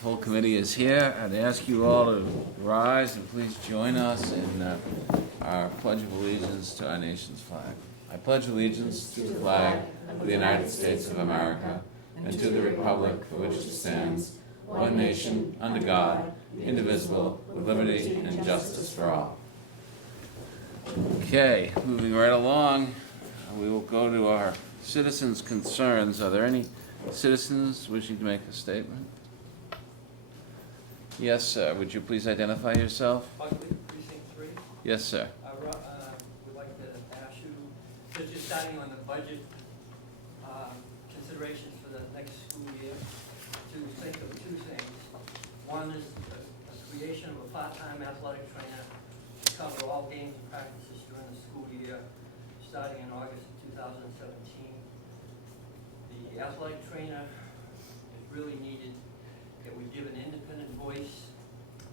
full committee is here. I'd ask you all to rise and please join us in our Pledge of Allegiance to our nation's flag. I pledge allegiance to the flag of the United States of America and to the republic for which it stands, one nation, under God, indivisible, with liberty and justice for all. Okay, moving right along, we will go to our citizens' concerns. Are there any citizens wishing to make a statement? Yes, sir. Would you please identify yourself? Buckley, Precinct 3. Yes, sir. I would like to ask you, since you're starting on the budget considerations for the next school year, to think of two things. One is the creation of a part-time athletic trainer to cover all games and practices during the school year, starting in August of 2017. The athletic trainer is really needed. It would give an independent voice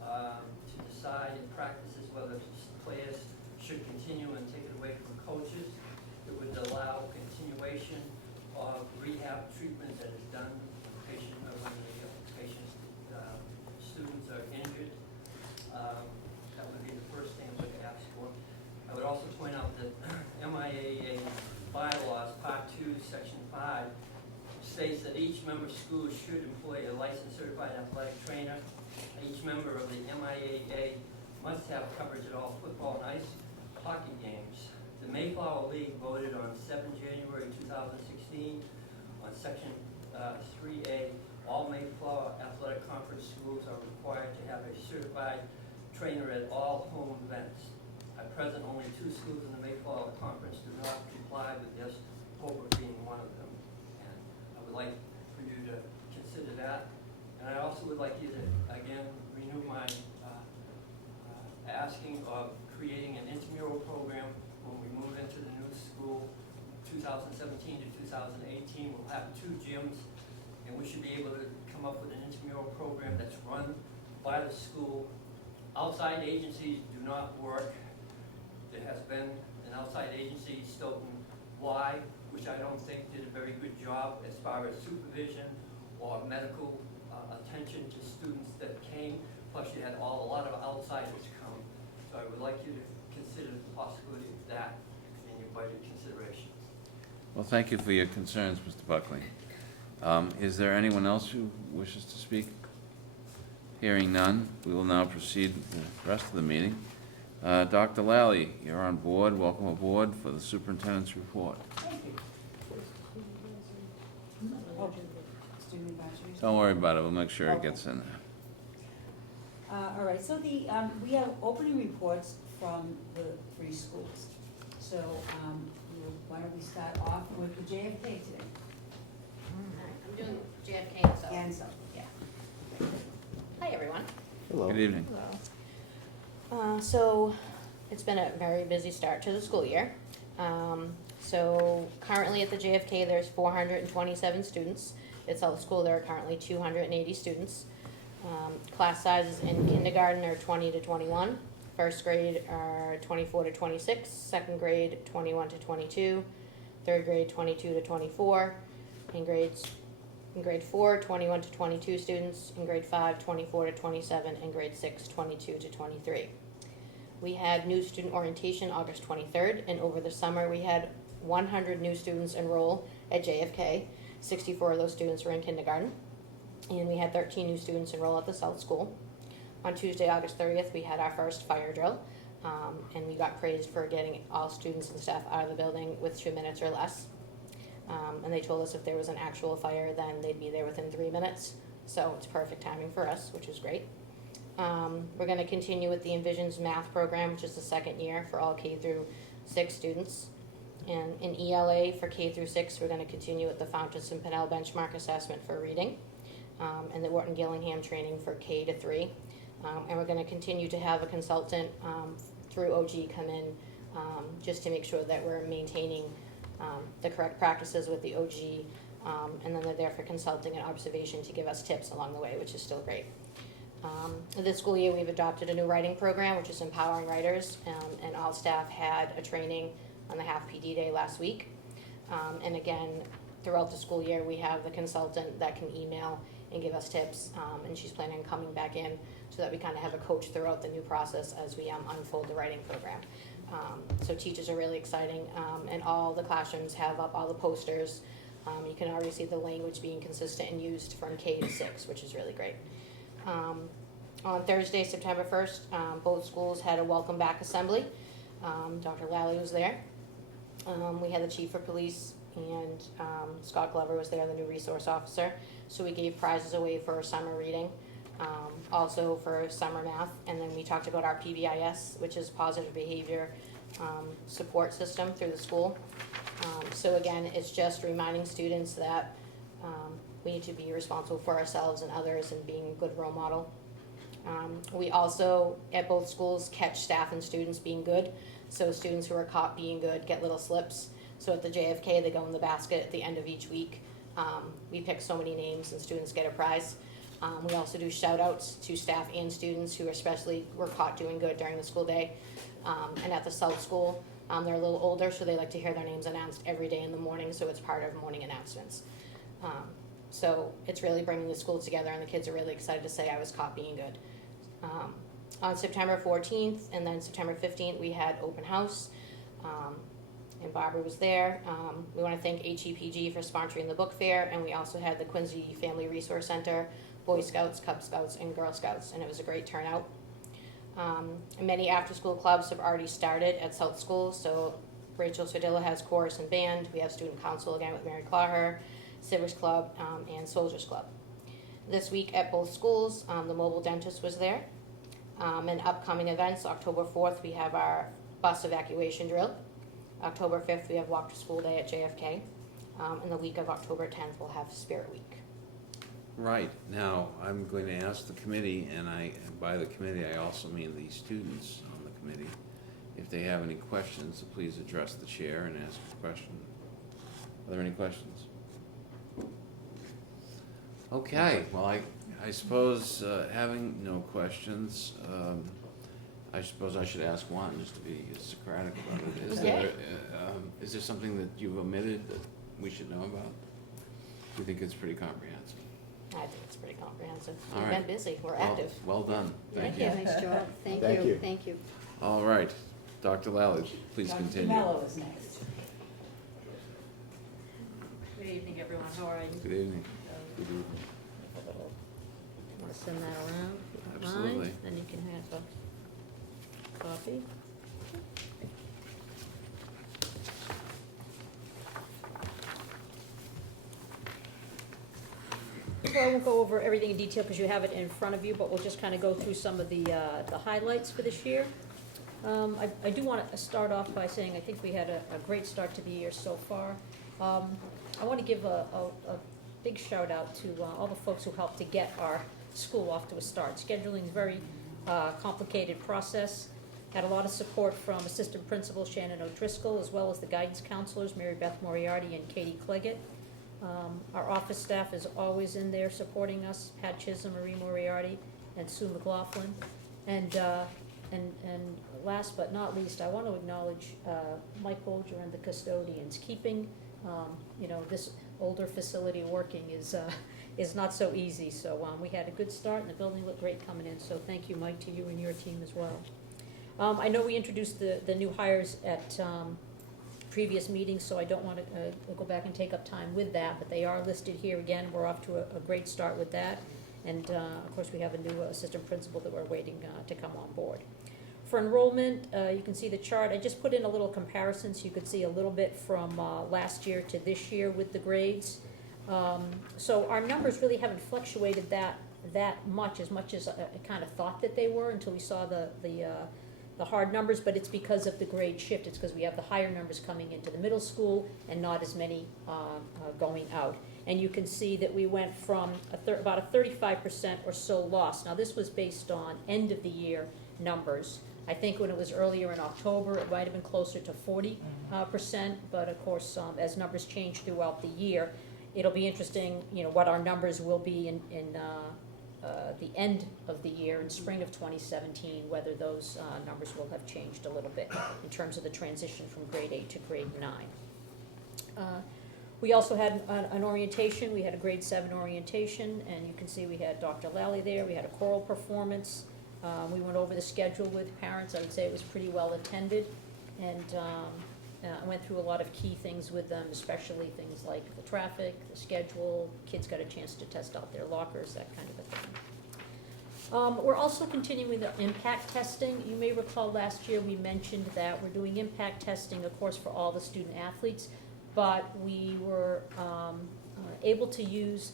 to decide in practices whether players should continue and take it away from coaches. It would allow continuation of rehab treatment that is done when the patient's students are injured. That would be the first thing I would ask for. I would also point out that MIAA bylaws, Part 2, Section 5, states that each member school should employ a licensed certified athletic trainer. Each member of the MIAA must have coverage at all football and ice hockey games. The Mayflower League voted on 7 January 2016 on Section 3A. All Mayflower Athletic Conference schools are required to have a certified trainer at all home events. At present, only 2 schools in the Mayflower Conference do not comply with this, Hobart being one of them. I would like for you to consider that. And I also would like you to, again, renew my asking of creating an intramural program when we move into the new school, 2017 to 2018. We'll have 2 gyms, and we should be able to come up with an intramural program that's run by the school. Outside agencies do not work. There has been an outside agency, Stoughton Y, which I don't think did a very good job as far as supervision or medical attention to students that came. Plus, you had a lot of outsiders come. So I would like you to consider the possibility of that in your budget considerations. Well, thank you for your concerns, Mr. Buckley. Is there anyone else who wishes to speak? Hearing none, we will now proceed with the rest of the meeting. Dr. Lally, you're on board. Welcome aboard for the superintendent's report. Thank you. Student advisory. Don't worry about it. We'll make sure it gets in there. All right, so we have opening reports from the 3 schools. So why don't we start off with the JFK today? I'm doing JFK, so. And so, yeah. Hi, everyone. Good evening. So it's been a very busy start to the school year. So currently at the JFK, there's 427 students. At South School, there are currently 280 students. Class sizes in kindergarten are 20 to 21. First grade are 24 to 26. Second grade, 21 to 22. Third grade, 22 to 24. In grade 4, 21 to 22 students. In grade 5, 24 to 27. In grade 6, 22 to 23. We had new student orientation August 23rd, and over the summer we had 100 new students enroll at JFK. 64 of those students were in kindergarten, and we had 13 new students enroll at the South School. On Tuesday, August 30th, we had our first fire drill, and we got praised for getting all students and staff out of the building with 2 minutes or less. And they told us if there was an actual fire, then they'd be there within 3 minutes. So it's perfect timing for us, which is great. We're going to continue with the Envisions math program, which is the 2nd year for all K through 6 students. And in ELA for K through 6, we're going to continue with the Fountas and Pinnell benchmark assessment for reading, and the Wharton Gillingham training for K to 3. And we're going to continue to have a consultant through OG come in just to make sure that we're maintaining the correct practices with the OG, and then they're there for consulting and observation to give us tips along the way, which is still great. This school year, we've adopted a new writing program, which is empowering writers, and all staff had a training on the half PD day last week. And again, throughout the school year, we have the consultant that can email and give us tips, and she's planning on coming back in so that we kind of have a coach throughout the new process as we unfold the writing program. So teachers are really exciting, and all the classrooms have up all the posters. You can already see the language being consistent and used from K to 6, which is really great. On Thursday, September 1st, both schools had a welcome back assembly. Dr. Lally was there. We had the chief of police and Scott Glover was there, the new resource officer. So we gave prizes away for summer reading, also for summer math, and then we talked about our PBIS, which is positive behavior support system through the school. So again, it's just reminding students that we need to be responsible for ourselves and others and being a good role model. We also, at both schools, catch staff and students being good. So students who are caught being good get little slips. So at the JFK, they go in the basket at the end of each week. We pick so many names and students get a prize. We also do shout outs to staff and students who especially were caught doing good during the school day. And at the South School, they're a little older, so they like to hear their names announced every day in the morning, so it's part of morning announcements. So it's really bringing the school together, and the kids are really excited to say I was caught being good. On September 14th and then September 15th, we had open house, and Barbara was there. We want to thank HEPG for sponsoring the book fair, and we also had the Quincy Family Resource Center, Boy Scouts, Cub Scouts, and Girl Scouts, and it was a great turnout. Many after-school clubs have already started at South School, so Rachel Sardilla has chorus and band. We have student council again with Mary Clawher, Civics Club, and Soldiers Club. This week at both schools, the mobile dentist was there. And upcoming events, October 4th, we have our bus evacuation drill. October 5th, we have Walk to School Day at JFK. And the week of October 10th, we'll have Spirit Week. Right, now, I'm going to ask the committee, and by the committee, I also mean the students on the committee, if they have any questions, please address the chair and ask a question. Are there any questions? Okay, well, I suppose, having no questions, I suppose I should ask one, just to be Socratic about it. Is there something that you've omitted that we should know about? We think it's pretty comprehensive. I think it's pretty comprehensive. All We've right. been busy, we're active. Well done, thank you. Nice job. Thank Thank you, you. thank you. All right, Dr. Lally, please Dr. continue. Mello is next. Good evening, everyone. How are you? Good evening. Good evening. Want to send that around? if you don't mind? Absolutely. Then you can have a copy. So I won't go over everything in detail because you have it in front of you, but we'll just kind of go through some of the highlights for this year. I do want to start off by saying I think we had a great start to the year so far. I want to give a big shout out to all the folks who helped to get our school off to a start. Scheduling is a very complicated process. Had a lot of support from Assistant Principal Shannon O'Driscoll, as well as the guidance counselors, Mary Beth Moriarty and Katie Cleggett. Our office staff is always in there supporting us, Pat Chisholm, Marie Moriarty, and Sue McLaughlin. And last but not least, I want to acknowledge Mike Bolger and the custodians. Keeping this older facility working is not so easy. So we had a good start, and the building looked great coming in. So thank you, Mike, to you and your team as well. I know we introduced the new hires at previous meetings, so I don't want to go back and take up time with that, but they are listed here again. We're off to a great start with that. And of course, we have a new assistant principal that we're waiting to come on board. For enrollment, you can see the chart. I just put in a little comparison so you could see a little bit from last year to this year with the grades. So our numbers really haven't fluctuated that much as I kind of thought that they were until we saw the hard numbers, but it's because of the grade shift. It's because we have the higher numbers coming into the middle school and not as many going out. And you can see that we went from about a 35% or so loss. Now this was based on end of the year numbers. I think when it was earlier in October, it might have been closer to 40%, but of course, as numbers change throughout the year, it'll be interesting, what our numbers will be in the end of the year, in spring of 2017, whether those numbers will have changed a little bit in terms of the transition from grade 8 to grade 9. We also had an orientation, we had a grade 7 orientation, and you can see we had Dr. Lally there, we had a choral performance. We went over the schedule with parents, I would say it was pretty well attended, and I went through a lot of key things with them, especially things like the traffic, the schedule, kids got a chance to test out their lockers, that kind of a thing. We're also continuing the impact testing. You may recall last year we mentioned that we're doing impact testing, of course, for all the student athletes, but we were able to use,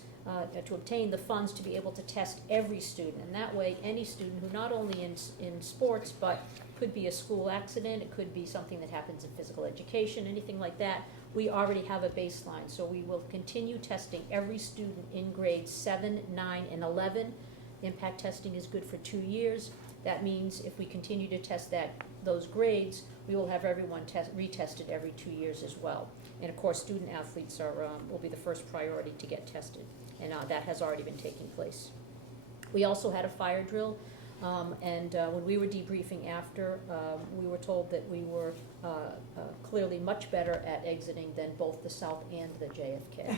to obtain the funds to be able to test every student. And that way, any student who not only in sports, but could be a school accident, it could be something that happens in physical education, anything like that, we already have a baseline. So we will continue testing every student in grades 7, 9, and 11. Impact testing is good for 2 years. That means if we continue to test those grades, we will have everyone retested every 2 years as well. And of course, student athletes will be the first priority to get tested, and that has already been taking place. We also had a fire drill, and when we were debriefing after, we were told that we were clearly much better at exiting than both the South and the JFK.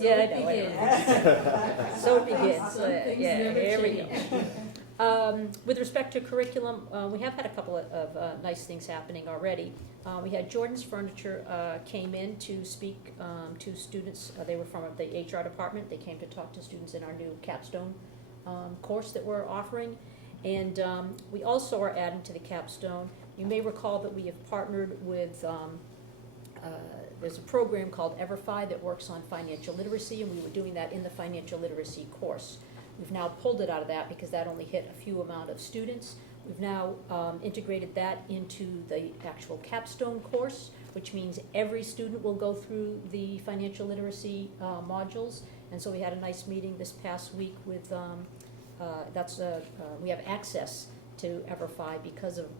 Yeah, it begins. So it begins. Yeah, here we go. With respect to curriculum, we have had a couple of nice things happening already. We had Jordan's Furniture came in to speak to students. They were from the HR department. They came to talk to students in our new capstone course that we're offering. And we also are adding to the capstone. You may recall that we have partnered with there's a program called EverFi that works on financial literacy, and we were doing that in the financial literacy course. We've now pulled it out of that because that only hit a few amount of students. We've now integrated that into the actual capstone course, which means every student will go through the financial literacy modules. And so we had a nice meeting this past week with, we have access to EverFi because of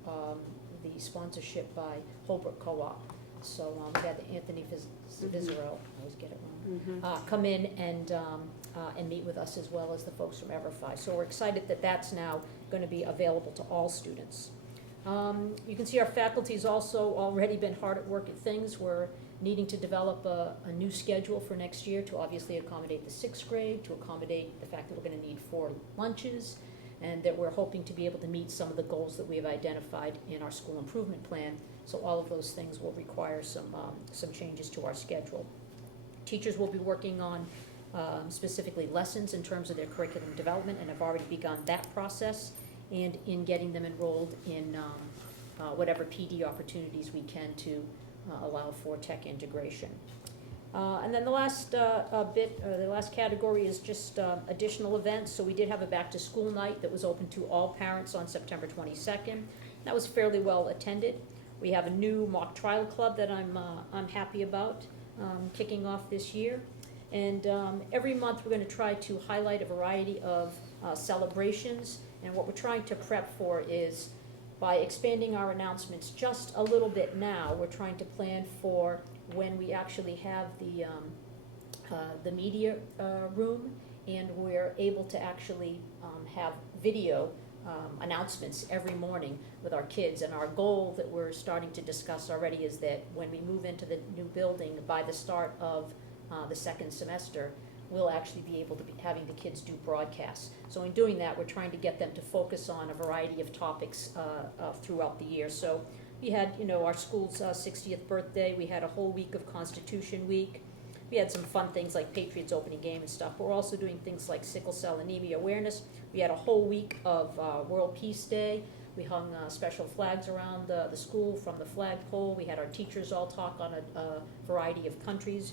the sponsorship by Holbrook Co-op. So we had Anthony Vizero, I always get it wrong, come in and meet with us as well as the folks from EverFi. So we're excited that that's now going to be available to all students. You can see our faculty's also already been hard at work at things. We're needing to develop a new schedule for next year to obviously accommodate the 6th grade, to accommodate the fact that we're going to need 4 lunches, and that we're hoping to be able to meet some of the goals that we have identified in our school improvement plan. So all of those things will require some changes to our schedule. Teachers will be working on specifically lessons in terms of their curriculum development, and have already begun that process, and in getting them enrolled in whatever PD opportunities we can to allow for tech integration. And then the last the last category is just additional events. So we did have a back-to-school night that was open to all parents on September 22nd. That was fairly well attended. We have a new mock trial club that I'm happy about kicking off this year. And every month we're going to try to highlight a variety of celebrations. And what we're trying to prep for is, by expanding our announcements just a little bit now, we're trying to plan for when we actually have the media room, and we're able to actually have video announcements every morning with our kids. And our goal that we're starting to discuss already is that when we move into the new building, by the start of the 2nd semester, we'll actually be able to be having the kids do broadcasts. So in doing that, we're trying to get them to focus on a variety of topics throughout the year. So we had, our school's 60th birthday. We had a whole week of Constitution Week. We had some fun things like Patriots opening game and stuff, but we're also doing things like sickle cell anemia awareness. We had a whole week of World Peace Day. We hung special flags around the school from the flagpole. We had our teachers all talk on a variety of countries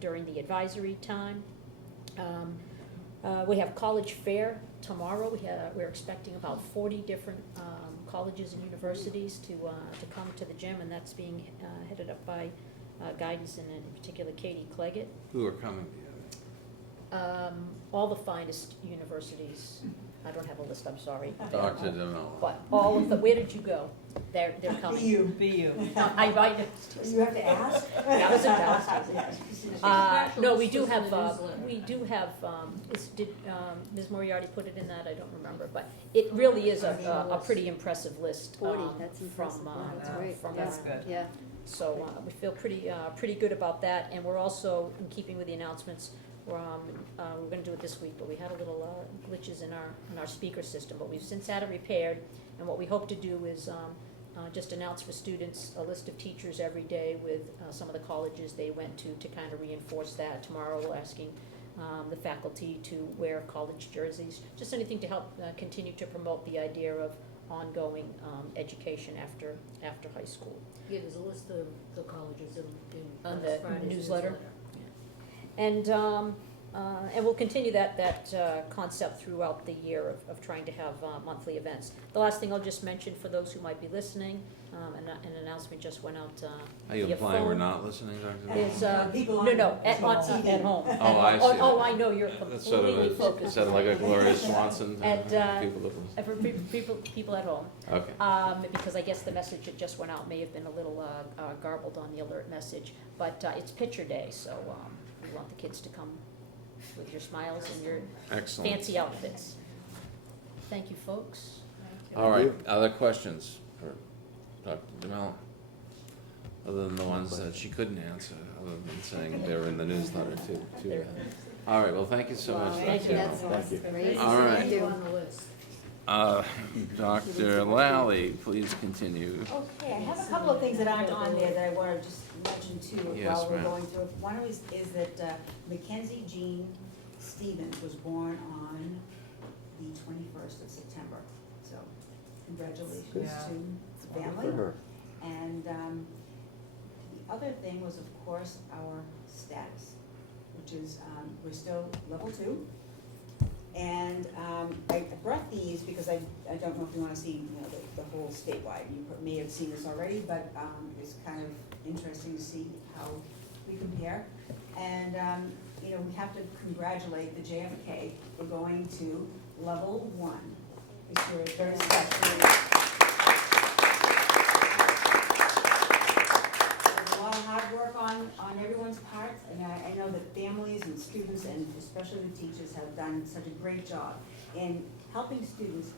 during the advisory time. We have college fair tomorrow. We're expecting about 40 different colleges and universities to come to the gym, and that's being headed up by guidance, and in particular Katie Cleggett. Who are coming? All the finest universities. I don't have a list, I'm sorry. Dr. DeMello. But all of the, where did you go? They're coming. BU. I might have. You have to ask? Yeah, I was in Dallas. No, we do have, Ms. Moriarty put it in that, I don't remember, but it really is a pretty impressive list. 40, that's impressive. From, Yeah, that's great. from That's our- Yeah. So we feel pretty good about that, and we're also, in keeping with the announcements, we're gonna do it this week, but we had a little glitches in our speaker system, but we've since had it repaired, and what we hope to do is just announce for students a list of teachers every day with some of the colleges they went to kind of reinforce that. Tomorrow, we're asking the faculty to wear college jerseys, just anything to help continue to promote the idea of ongoing education after high school. Yeah, there's a list of the colleges in On the Friday's newsletter? And we'll continue that concept throughout the year of trying to have monthly events. The last thing I'll just mention for those who might be listening, an announcement just went out Are you via implying we're phone. not listening, Dr. Is, DeMello? People no, at TV. home. Oh, I see. Oh, I know, you're That's sort of, completely is focused. that like a Gloria Swanson? And, People that listen? For people at home. Okay. Because I guess the message that just went out may have been a little garbled on the alert message, but it's picture day, so we want the kids to come with your smiles and your Excellent. fancy outfits. Thank you, folks. All right, other questions for Dr. DeMello? Other than the ones that she couldn't answer, other than saying they were in the newsletter too. Too bad. All right, well, thank you so much, Thank Dr. you. DeMello. That's great. All right. Thank you. On the list. Dr. Lally, please continue. Okay, I have a couple of things that aren't on there that I want to just mention too Yes, while we're ma'am. going through. One is that Mackenzie Jean Stevens was born on the 21st of September. So congratulations to the family. And the other thing was, of course, our status, which is we're still level 2. And I brought these because I don't know if you want to see the whole statewide. You may have seen this already, but it's kind of interesting to see how we compare. And we have to congratulate the JFK for going to level 1 this year. It's very special. There's a lot of hard work on everyone's part, and I know that families and students, and especially the teachers, have done such a great job in helping students,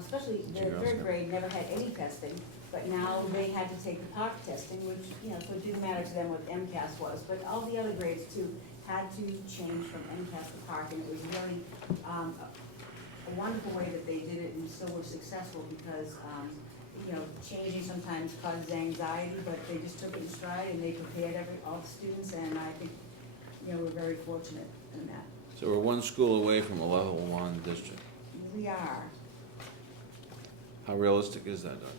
especially the third grade never had any testing, but now they had to take the PARCC testing, which, so it didn't matter to them what MCAS was, but all the other grades too had to change from MCAS to PARCC, and it was really a wonderful way that they did it and so were successful because changing sometimes causes anxiety, but they just took it in stride and they prepared all the students, and I think, we're very fortunate in that. So we're one school away from a level 1 district. We are. How realistic is that, Dr.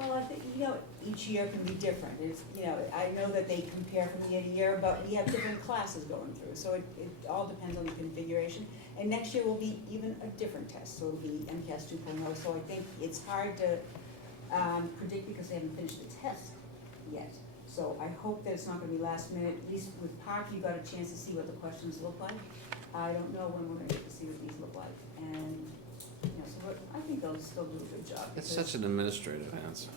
Well, I think, each year can be different. It's, I know that they compare from year to year, but we have different classes going through, so it all depends on the configuration. And next year will be even a different test, so it'll be MCAS 2.0, so I think it's hard to predict because they haven't finished the test yet. So I hope that it's not gonna be last minute. At least with PARCC, you got a chance to see what the questions look like. I don't know when we're gonna get to see what these look like, and, so I think they'll still do a good job. It's because- such an administrative answer.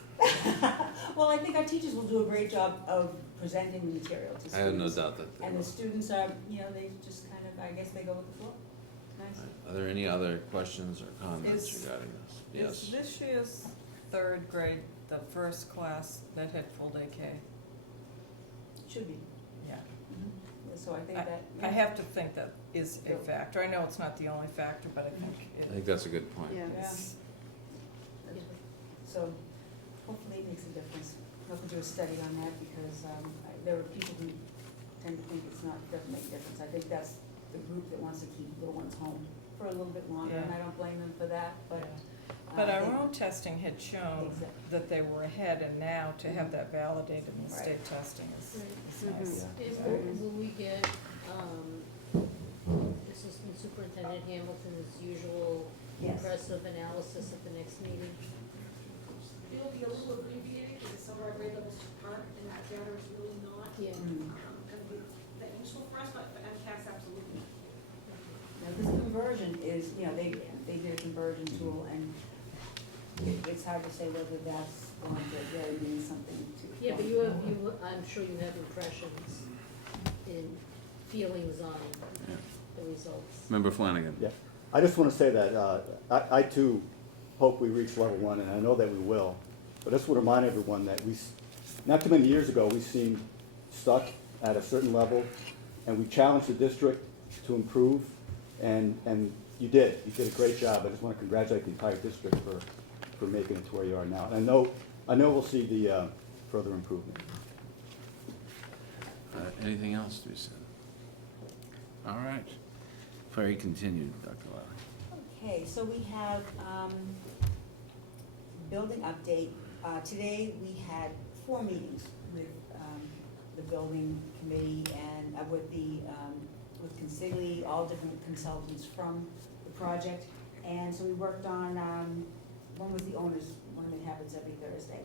Well, I think our teachers will do a great job of presenting the material to students. I have no doubt that they And the will. students are, they just kind of, I guess they go with the flow. Nice. Are there any other questions or comments Is- regarding this? Is Yes. this year's third grade the first class that had full day K? Should be. Yeah. Yeah, so I think that. I have to think that is a factor. I know it's not the only factor, but I think I it think that's a good point. Yeah. is. So hopefully it makes a difference. We'll have to do a study on that because there are people who tend to think doesn't make a difference. I think that's the group that wants to keep little ones home for a little bit longer, and I don't blame them for that, but. But our they- own testing had shown Exactly. that they were ahead, and now to have that validated in the Right. state testing is Mhm. nice. Will we get, Assistant Superintendent Hamilton's usual Yes. impressive analysis at the next meeting? It'll be a little abbreviated because some of our grade levels aren't, and that data is really not Yeah. Mm. going to be that useful for us, but for MCAS, absolutely. Now, this can conversion is, you know, they did a conversion tool, and it's hard to say whether that's going to really mean something to. Yeah, but I'm sure you have impressions and feelings on Yeah. the results. Member Flanagan. Yeah, I just want to say that I too hope we reach level one, and I know that we will. But I just want to remind everyone that not too many years ago, we seemed stuck at a certain level, and we challenged the district to improve, and you did. You did a great job. I just want to congratulate the entire district for making it to where you are now. And I know we'll see the further improvement. Anything else to be said? All right. Very continued, Dr. Lally. Okay, so we have, building update. Today, we had 4 meetings with, the building committee and with Consigli, all different consultants from the project. And so we worked on, one was the owners, one that happens every Thursday.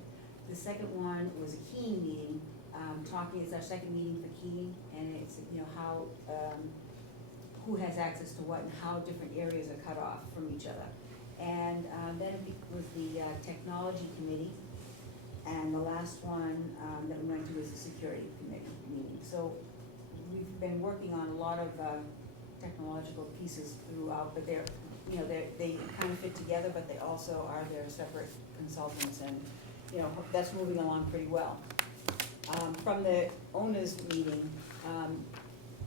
The second one was a Keene meeting, it's our second meeting for Keene, and it's, you know, how, who has access to what and how different areas are cut off from each other. And then it was the technology committee, and the last one that we went to was the security committee meeting. So we've been working on a lot of technological pieces throughout, but they're, you know, they kind of fit together, but they also are their separate consultants, and, you know, that's moving along pretty well. From the owners meeting,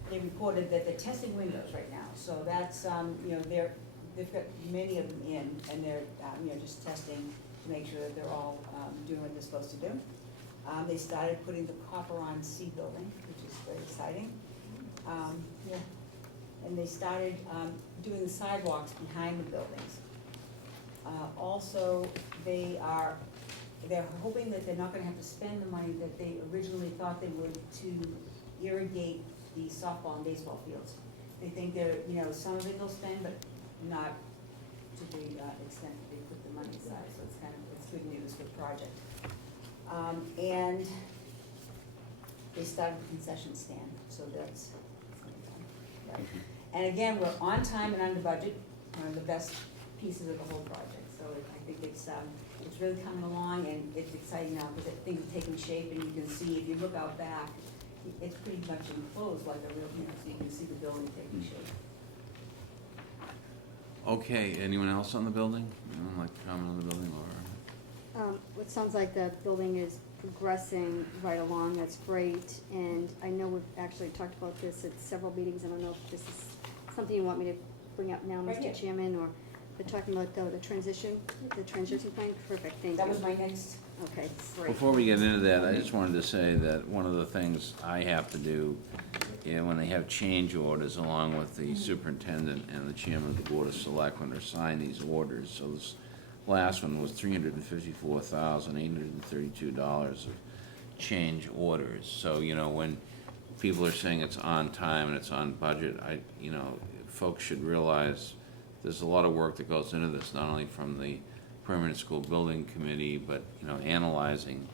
they reported that they're testing windows right now, so that's, you know, they've got many of them in, and they're, you know, just testing to make sure that they're all doing what they're supposed to do. They started putting the copper on C building, which is very exciting. Yeah. And they started doing the sidewalks behind the buildings. Also, they're hoping that they're not gonna have to spend the money that they originally thought they would to irrigate the softball and baseball fields. They think they're, you know, some of it they'll spend, but not to the extent that they put the money aside, so it's good news for the project. And they started the concession stand, so that's yeah. And again, we're on time and under budget, one of the best pieces of the whole project, so I think it's really coming along, and it's exciting now, because things are taking shape, and you can see, if you look out back, it's pretty much enclosed like a real, you know, so you can see the building taking shape. Okay, anyone else on the building? Anyone like to comment on the building, or? It sounds like the building is progressing right along, that's great, and I know we've actually talked about this at several meetings. I don't know if this is something you want me to bring up now, Right here. Mr. Chairman, or we're talking about the transition plan? Perfect, thank you. That was my next, Okay, great. Before we get into that, I just wanted to say that one of the things I have to do, you know, when they have change orders, along with the superintendent and the chairman of the Board of Selectmen, are sign these orders. So this last one was $354,832 of change orders. So, you know, when people are saying it's on time and it's on budget, you know, folks should realize there's a lot of work that goes into this, not only from the Permanent School Building Committee, but, you know, analyzing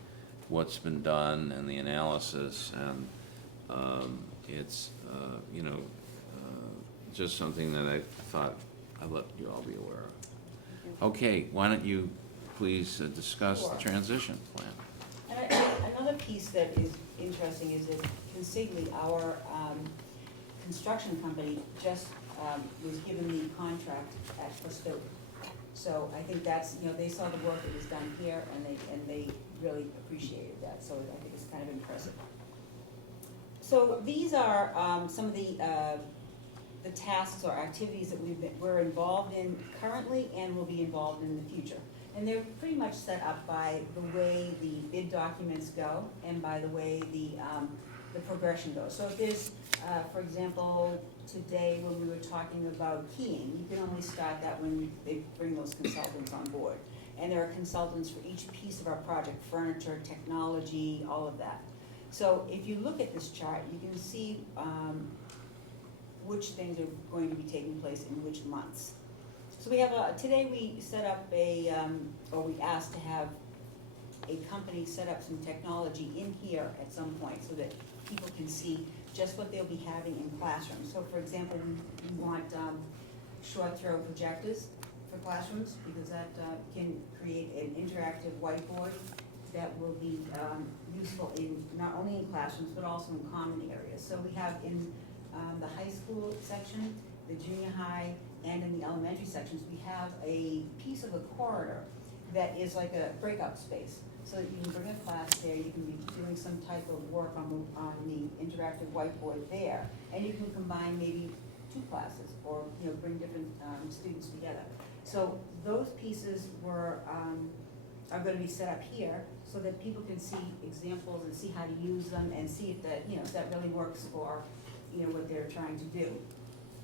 what's been done and the analysis, and it's, you know, just something that I thought I'd let you all be aware of. Okay, why don't you please discuss the transition plan? and another piece that is interesting is that Consigli, our construction company, just was given the contract for Stoke. So I think that's, you know, they saw the work that was done here, and they really appreciated that, so I think it's kind of impressive. So these are some of the tasks or activities that we're involved in currently and will be involved in the future. And they're pretty much set up by the way the bid documents go and by the way the progression goes. So if there's, for example, today when we were talking about keying, you can only start that when they bring those consultants on board. And there are consultants for each piece of our project, furniture, technology, all of that. So if you look at this chart, you can see which things are going to be taking place in which months. So we have today we set up or we asked to have a company set up some technology in here at some point so that people can see just what they'll be having in classrooms. So for example, we want short throw projectors for classrooms, because that can create an interactive whiteboard that will be useful in, not only in classrooms, but also in common areas. So we have in the high school section, the junior high, and in the elementary sections, we have a piece of a corridor that is like a breakout space. So that you can bring a class there, you can be doing some type of work on the interactive whiteboard there, and you can combine maybe 2 classes, or, you know, bring different students together. So those pieces are gonna be set up here, so that people can see examples and see how to use them, and see if that, you know, if that really works for, you know, what they're trying to do.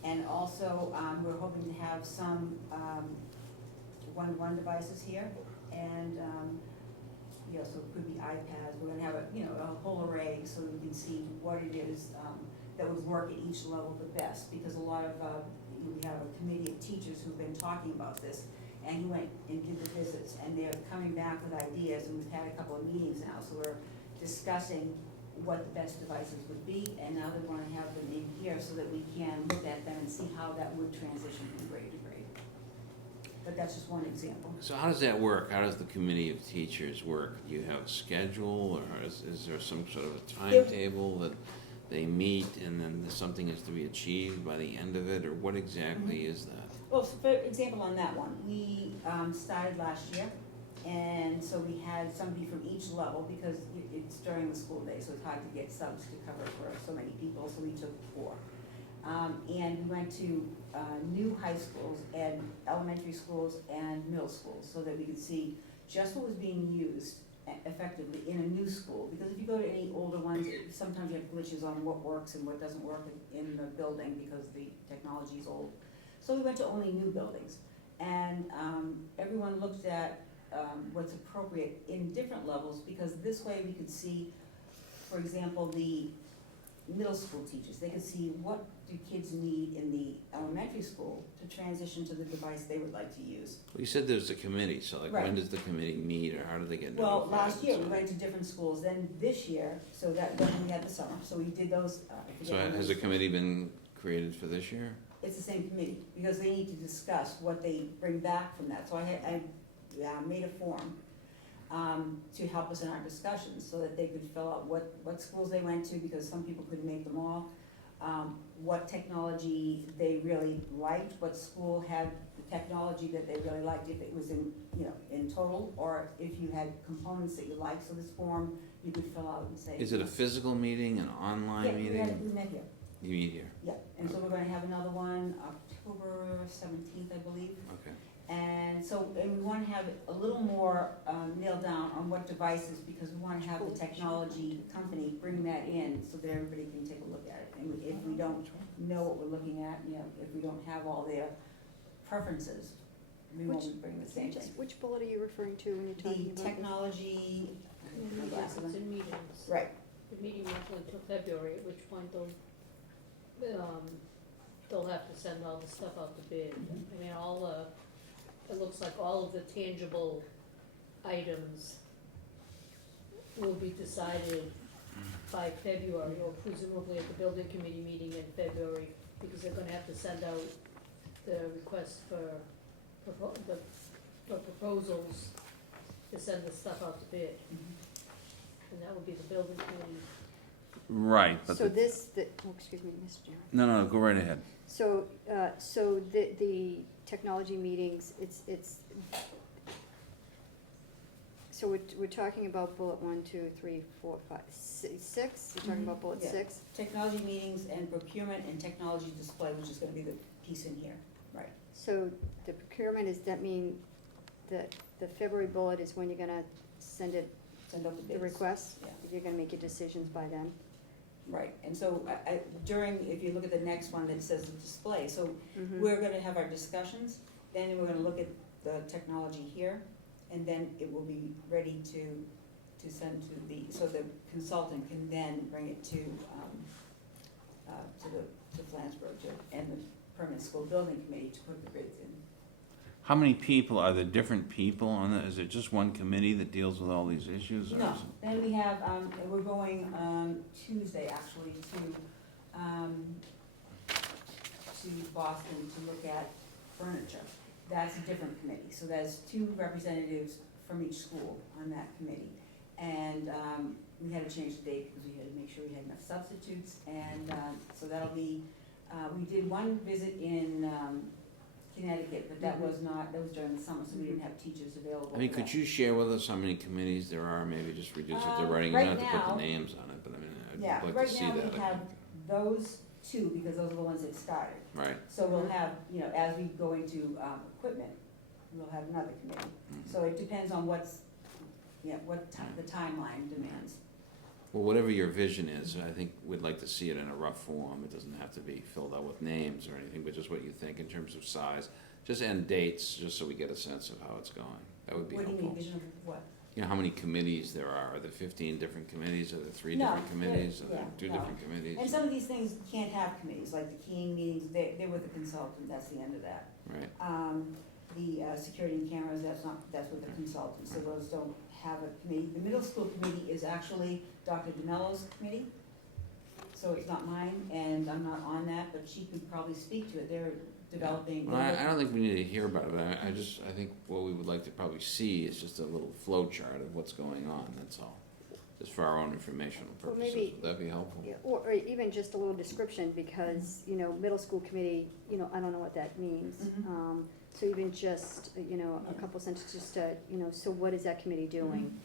And also, we're hoping to have some one-to-one devices here, and, you know, so it could be iPads. We're gonna have a, you know, a whole array, so that we can see what it is that would work at each level the best, because a lot of, we have a committee of teachers who've been talking about this, and he went and did the visits, and they're coming back with ideas, and we've had a couple of meetings now, so we're discussing what the best devices would be, and now they wanna have them in here so that we can look at them and see how that would transition from grade to grade. But that's just one example. So how does that work? How does the committee of teachers work? Do you have a schedule, or is there some sort of a timetable that they meet, and then something is to be achieved by the end of it, or what exactly is that? Well, so for example, on that one, we started last year, and so we had somebody from each level, because it's during the school day, so it's hard to get subs to cover for so many people, so we took 4. And we went to new high schools and elementary schools and middle schools, so that we could see just what was being used effectively in a new school. Because if you go to any older ones, sometimes you have glitches on what works and what doesn't work in the building, because the technology is old. So we went to only new buildings, and everyone looked at what's appropriate in different levels, because this way we could see, for example, the middle school teachers, they could see what do kids need in the elementary school to transition to the device they would like to use. Well, you said there's a committee, so like Right. when does the committee meet, or how do they get notified? Well, last year, we So- went to different schools, then this year, so that, then we had the summer, so we did those, I forget So how has many. a committee been created for this year? It's the same committee, because they need to discuss what they bring back from that. So I made a form to help us in our discussions, so that they could fill out what schools they went to, because some people couldn't make them all. What technology they really liked, what school had the technology that they really liked, if it was in, you know, in total, or if you had components that you liked. So this form, you could fill out and say. Is it a physical meeting, an online meeting? Yeah, we met here. You meet here, Yeah, and so we're gonna have another one October 17th, I believe. okay. And so, and we wanna have it a little more nailed down on what devices, because we wanna have the technology company bring that in, so that everybody can take a look at it. And if we don't know what we're looking at, you know, if we don't have all their preferences, we won't bring the same thing. Which bullet are you referring to when you're talking The about this? technology, my glasses It's on. in meetings. Right, The meeting actually until February, at which point they'll have to send all the stuff out to bid. I mean, it looks like all of the tangible items will be decided by February, or presumably at the building committee meeting in February, because they're gonna have to send out the request for proposals to send the stuff out to bid, and that would be the building committee. Right, but, So excuse me, Mr. Chairman. no, go right ahead. So, so the technology meetings, so we're talking about bullet 1, 2, 3, 4, 5, 6? You're talking about bullet Yeah. 6? technology meetings and procurement and technology display, which is gonna be the piece in here, right? So the procurement, does that mean that the February bullet is when you're gonna send it, Send out the the bids. request? Yeah. You're gonna make your decisions by then? Right, and so if you look at the next one that says the display, so Mhm. we're gonna have our discussions, then we're gonna look at the technology here, and then it will be ready to send so the consultant can then bring it to Flansburgh, and the permanent school building committee to put the bids in. How many people, are there different people on that? Is it just one committee that deals with all these issues? or No, is it- then we have, we're going Tuesday actually to Boston to look at furniture. That's a different committee, so there's 2 representatives from each school on that committee. And, we had to change the date because we had to make sure we had enough substitutes, and, so that'll be, we did one visit in, Connecticut, but that was during the summer, so we didn't have teachers available. I mean, for could that. you share with us how many committees there are, maybe just reduce it to writing, right not to put now- the names on it, but I mean, Yeah, I'd like right to see now that. we have those 2, because those are the ones that started. Right, So we'll have, you know, as we go into, equipment, we'll have another committee. So it depends on what's, what the timeline demands. well, whatever your vision is, I think we'd like to see it in a rough form, it doesn't have to be filled out with names or anything, but just what you think in terms of size, just end dates, just so we get a sense of how it's going, that would be What do you helpful. mean, vision of what? You know, how many committees there are there 15 different committees, are there 3 No, different committees, are there yeah, 2 no. different committees? And some of these things can't have committees, like the keying meetings, they're with the consultant, that's the end of that. Right, The security and cameras, that's with the consultant, so those don't have a committee. The middle school committee is actually Dr. DeMello's committee, so it's not mine, and I'm not on that, but she could probably speak to it, they're developing. well, I don't think we need to hear about it, but I think what we would like to probably see is just a little flow chart of what's going on, that's all. Just for our own informational Well, purposes, maybe- would that be helpful? Yeah, or even just a little description, because, you know, middle school committee, you know, I don't know what that means. Mhm. So even just, you know, a couple sentences, just to, you know, so what is that committee doing?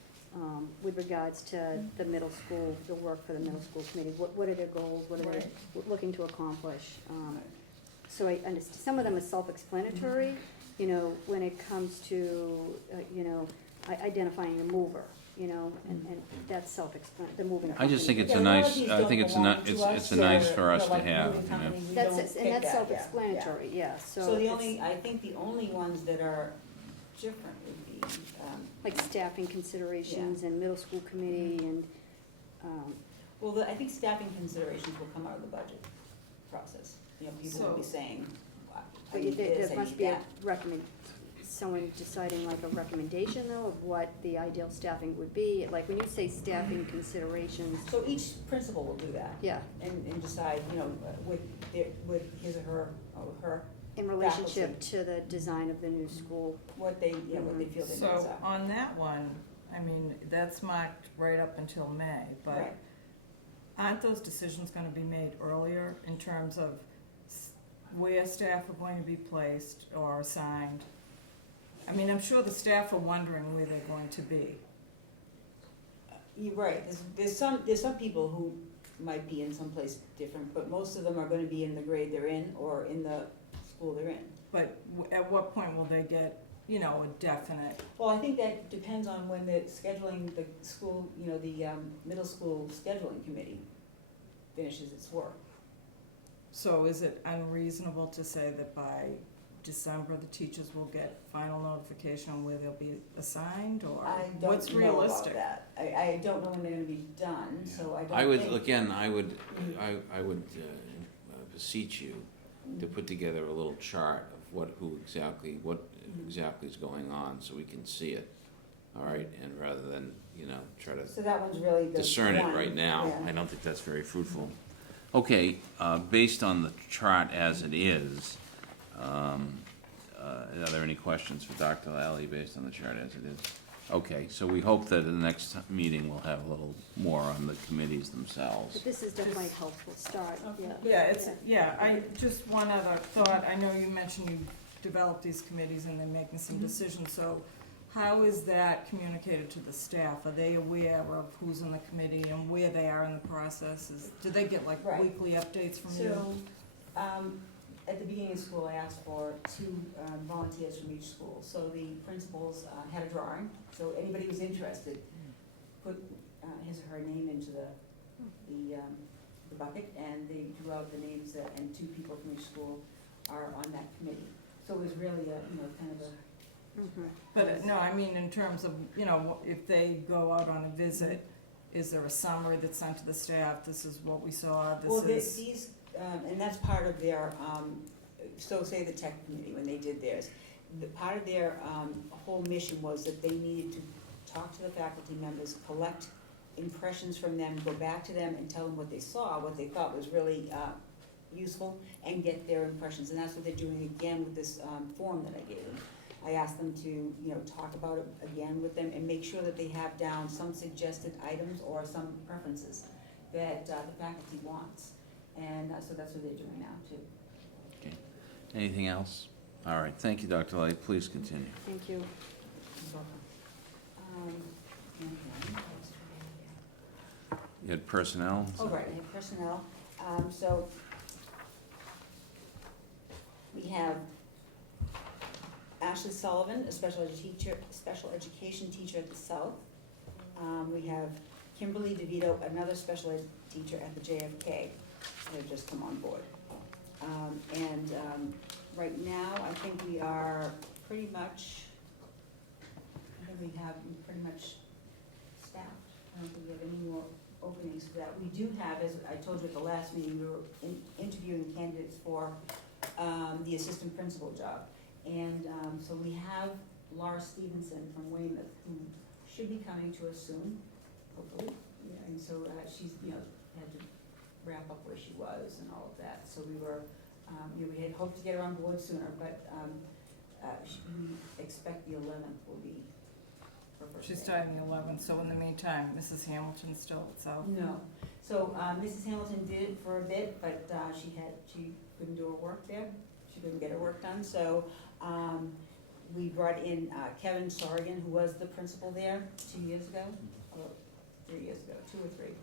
With regards to the middle school, the work for the middle school committee, what are their goals, what are they looking to accomplish? So I understand, some of them are self-explanatory, you know, when it comes to, you know, identifying a mover, you know, and that's self-explanatory, the moving. I just think Yeah, it's a a lot of nice, these I don't think it's a belong ni- to it's us, a nice or, for us you to know, like have, moving you know. company, we That's, don't pick and that's that, yeah, yeah. self-explanatory, yeah, so. So the it's only, I think the only ones that are different would be, Like staffing considerations and middle school committee and, well, I think staffing considerations will come out of the budget process. You know, people will be So- saying, I but need this, there I must need be a that. someone deciding like a recommendation though of what the ideal staffing would be, like when you say staffing considerations, So each principal will do that yeah, and decide, you know, with his or her, or her, in relationship Faculty. to the design of the new school. what they, you know, what they feel their needs So are. on that one, I mean, that's marked right up until May, but Right. aren't those decisions gonna be made earlier in terms of where staff are going to be placed or assigned? I mean, I'm sure the staff are wondering where they're going to be. You're right, there's some people who might be in someplace different, but most of them are gonna be in the grade they're in or in the school they're in. But at what point will they get, you know, a definite, Well, I think that depends on when the scheduling, the school, you know, the middle school scheduling committee finishes its work. so is it unreasonable to say that by December, the teachers will get final notification on where they'll be assigned, or I what's don't know about realistic? that. I don't know when they're gonna be done, so I don't think. I would, again, I would beseech you to put together a little chart of what exactly is going on, so we can see it, all right, and rather than, you know, try to So that one's really the discern it one, right now, yeah. I don't think that's very fruitful. Okay, based on the chart as it is, are there any questions for Dr. Lally based on the chart as it is? Okay, so we hope that in the next meeting we'll have a little more on the committees themselves. But this is definitely a helpful start, yeah. Just one other thought, I know you mentioned you developed these committees and they're making some decisions, so how is that communicated to the staff? Are they aware of who's in the committee and where they are in the process? Do they get like Right. weekly updates from you? So, at the beginning of school, I asked for 2 volunteers from each school. So the principals had a drawing, so anybody who's interested put his or her name into the bucket, and they drew out the names and 2 people from each school are on that committee. So it was really a, you know, kind of a. But, no, I mean, in terms of, you know, if they go out on a visit, is there a summary that's sent to the staff? This is what we saw, Well, this is. these, and that's part of their, so say the tech committee, when they did theirs, part of their whole mission was that they needed to talk to the faculty members, collect impressions from them, go back to them and tell them what they saw, what they thought was really useful and get their impressions, and that's what they're doing again with this form that I gave them. I asked them to, you know, talk about it again with them and make sure that they have down some suggested items or some preferences that the faculty wants. And so that's what they're doing now too. Okay. Anything else? All right, thank you, Dr. Lally. Please continue. Thank you. Okay. You had personnel? Oh, right, I have personnel. So we have Ashley Sullivan, a special education teacher at the South. We have Kimberly DeVito, another special ed teacher at the JFK, that have just come on board. Right now, I think we are pretty much, pretty much staffed. I don't think we have any more openings for that. We do have, as I told you at the last meeting, we were interviewing candidates for the assistant principal job. And so we have Laura Stevenson from Weymouth, who should be coming to us soon, hopefully. Yeah, and so she's, you know, had to wrap up where she was and all of that. So we were, we had hoped to get her on board sooner, but we expect the 11th will be her first She's day. starting the 11th, so in the meantime, Mrs. Hamilton's still at South? No. So Mrs. Hamilton did it for a bit, but she couldn't do her work there. She couldn't get her work done, so we brought in Kevin Sorrigan, who was the principal there 2 years ago, or 3 years ago, 2 or 3.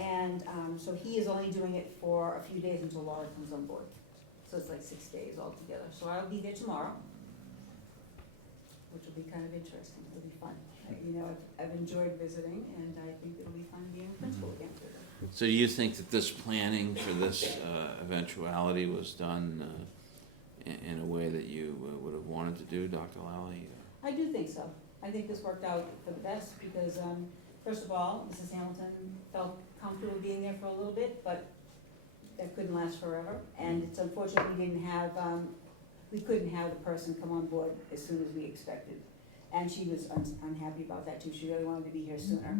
And so he is only doing it for a few days until Laura comes on board. So it's like 6 days altogether. So I'll be there tomorrow, which will be kind of interesting. It'll be fun. You know, I've enjoyed visiting, and I think it'll be fun being a principal again for them. So do you think that this planning for this eventuality was done in a way that you would have wanted to do, Dr. Lally? I do think so. I think this worked out for the best because, first of all, Mrs. Hamilton felt comfortable being there for a little bit, but that couldn't last forever. And it's unfortunate we couldn't have the person come on board as soon as we expected. And she was unhappy about that too. She really wanted to be here sooner.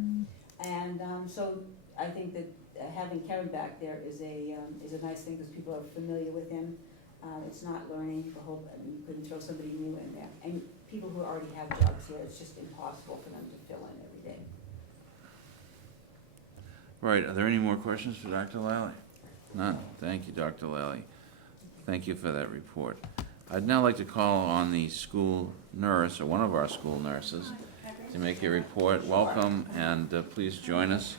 And so I think that having Kevin back there is a nice thing because people are familiar with him. It's not learning the whole, you couldn't throw somebody new in there. And people who already have jobs here, it's just impossible for them to fill in every day. Right, are there any more questions for Dr. Lally? None. Thank you, Dr. Lally. Thank you for that report. I'd now like to call on the school nurse, or one of our school nurses, to make a report. Welcome, and please join us.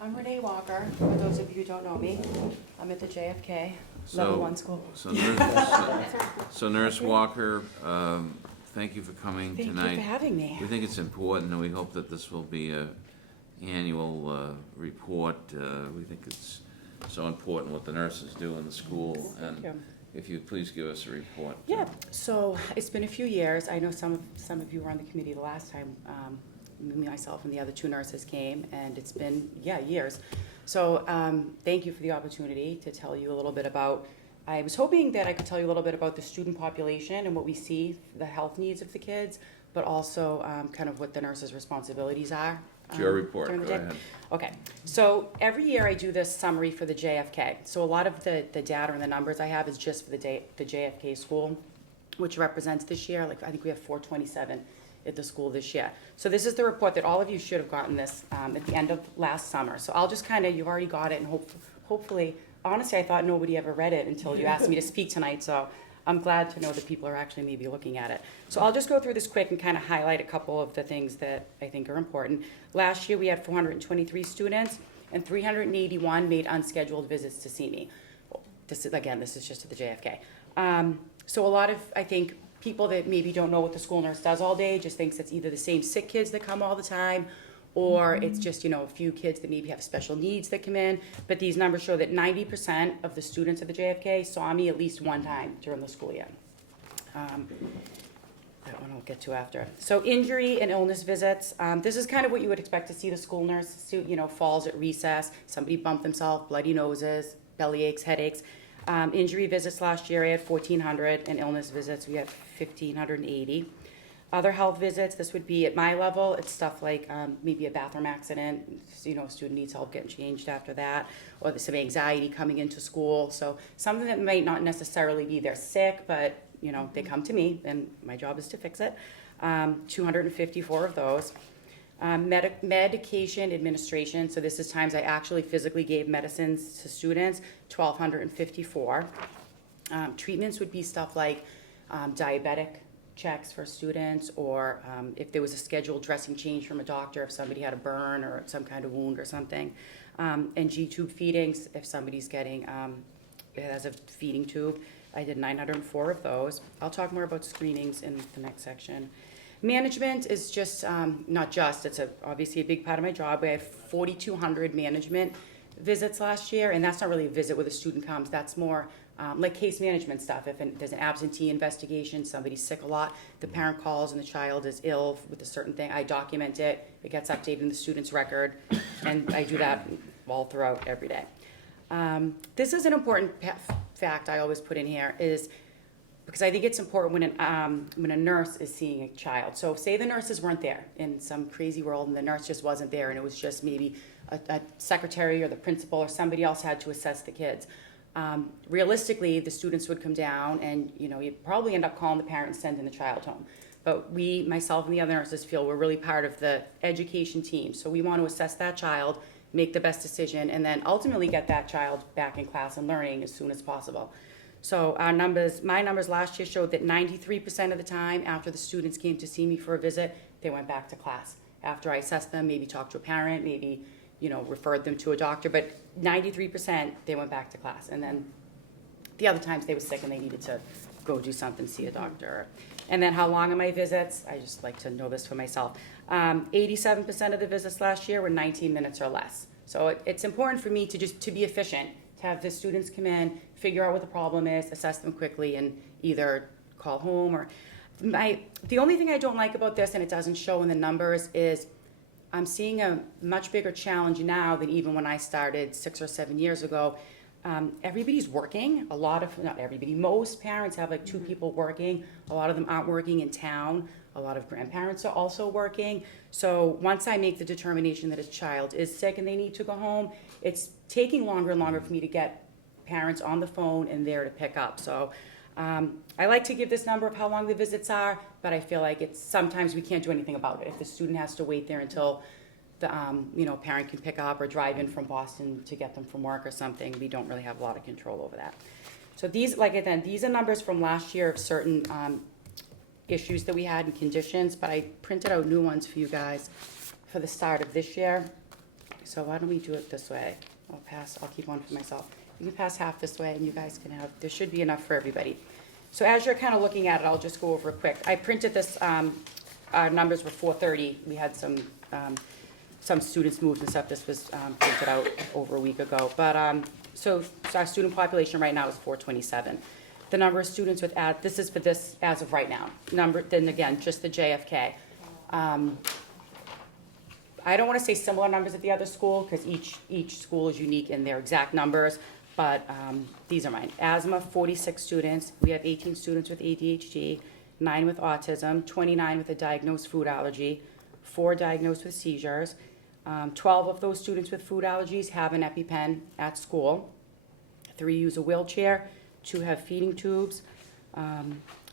I'm Renee Walker, for those of you who don't know me. I'm at the JFK Level 1 school. So Nurse Walker, thank you for coming tonight. Thank you for having me. We think it's important, and we hope that this will be an annual report. We think it's so important what the nurses do in the school. Thank you. If you'd please give us a report. Yeah, so it's been a few years. I know some of you were on the committee the last time. Myself and the other 2 nurses came, and it's been, years. So thank you for the opportunity to tell you a little bit about, I was hoping that I could tell you a little bit about the student population and what we see, the health needs of the kids, but also kind of what the nurses' responsibilities are. It's your report, during the go day. ahead. Okay, so every year I do this summary for the JFK. So a lot of the data and the numbers I have is just for the JFK school, which represents this year, like I think we have 427 at the school this year. So this is the report that all of you should have gotten this at the end of last summer. So I'll just kind of, you've already got it, and hopefully, honestly, I thought nobody ever read it until you asked me to speak tonight, so I'm glad to know that people are actually maybe looking at it. So I'll just go through this quick and kind of highlight a couple of the things that I think are important. Last year, we had 423 students, and 381 made unscheduled visits to see me. This is just at the JFK. So a lot of, I think, people that maybe don't know what the school nurse does all day just thinks it's either the same sick kids that come all the time, or it's just, a few kids that maybe have special needs that come in. But these numbers show that 90% of the students at the JFK saw me at least one time during the school year. That one I'll get to after. So injury and illness visits. This is kind of what you would expect to see the school nurse do, falls at recess, somebody bumped themselves, bloody noses, belly aches, headaches. Injury visits last year, I had 1,400, and illness visits, we had 1,580. Other health visits, this would be at my level, it's stuff like maybe a bathroom accident, a student needs help getting changed after that, or there's some anxiety coming into school, so something that might not necessarily be they're sick, but, they come to me, and my job is to fix it. 254 of those. Medication administration, so this is times I actually physically gave medicines to students, 1,254. Treatments would be stuff like diabetic checks for students, or if there was a scheduled dressing change from a doctor, if somebody had a burn or some kind of wound or something. And G-tube feedings, if somebody's getting, has a feeding tube. I did 904 of those. I'll talk more about screenings in the next section. Management is just, it's obviously a big part of my job. We have 4,200 management visits last year, and that's not really a visit where the student comes. That's more like case management stuff. If there's an absentee investigation, somebody's sick a lot, the parent calls and the child is ill with a certain thing, I document it, it gets updated in the student's record, and I do that all throughout every day. This is an important fact I always put in here, is because I think it's important when a nurse is seeing a child. So say the nurses weren't there in some crazy world and the nurse just wasn't there, and it was just maybe a secretary or the principal or somebody else had to assess the kids. Realistically, the students would come down and, you'd probably end up calling the parent and sending the child home. But we, myself and the other nurses, feel we're really part of the education team. So we want to assess that child, make the best decision, and then ultimately get that child back in class and learning as soon as possible. So my numbers last year showed that 93% of the time after the students came to see me for a visit, they went back to class. After I assessed them, maybe talked to a parent, maybe referred them to a doctor, but 93% they went back to class. And then the other times they were sick and they needed to go do something, see a doctor. And then how long are my visits? I just like to know this for myself. 87% of the visits last year were 19 minutes or less. So it's important for me to be efficient, to have the students come in, figure out what the problem is, assess them quickly, and either call home or... The only thing I don't like about this, and it doesn't show in the numbers, is I'm seeing a much bigger challenge now than even when I started 6 or 7 years ago. Everybody's working. Not everybody, most parents have like 2 people working. A lot of them aren't working in town. A lot of grandparents are also working. So once I make the determination that a child is sick and they need to go home, it's taking longer and longer for me to get parents on the phone and there to pick up. So I like to give this number of how long the visits are, but I feel like sometimes we can't do anything about it. If the student has to wait there until the parent can pick up or drive in from Boston to get them from work or something, we don't really have a lot of control over that. So these are numbers from last year of certain issues that we had and conditions, but I printed out new ones for you guys for the start of this year. So why don't we do it this way? I'll keep one for myself. You can pass half this way and you guys can have, there should be enough for everybody. So as you're kind of looking at it, I'll just go over it quick. I printed this, our numbers were 430. We had some students moved and stuff. This was printed out over a week ago. But so our student population right now is 427. The number of students with this is for this as of right now. Then again, just the JFK. I don't want to say similar numbers at the other school because each school is unique in their exact numbers, but these are mine. Asthma, 46 students. We have 18 students with ADHD, 9 with autism, 29 with a diagnosed food allergy, 4 diagnosed with seizures. 12 of those students with food allergies have an EpiPen at school. 3 use a wheelchair, 2 have feeding tubes,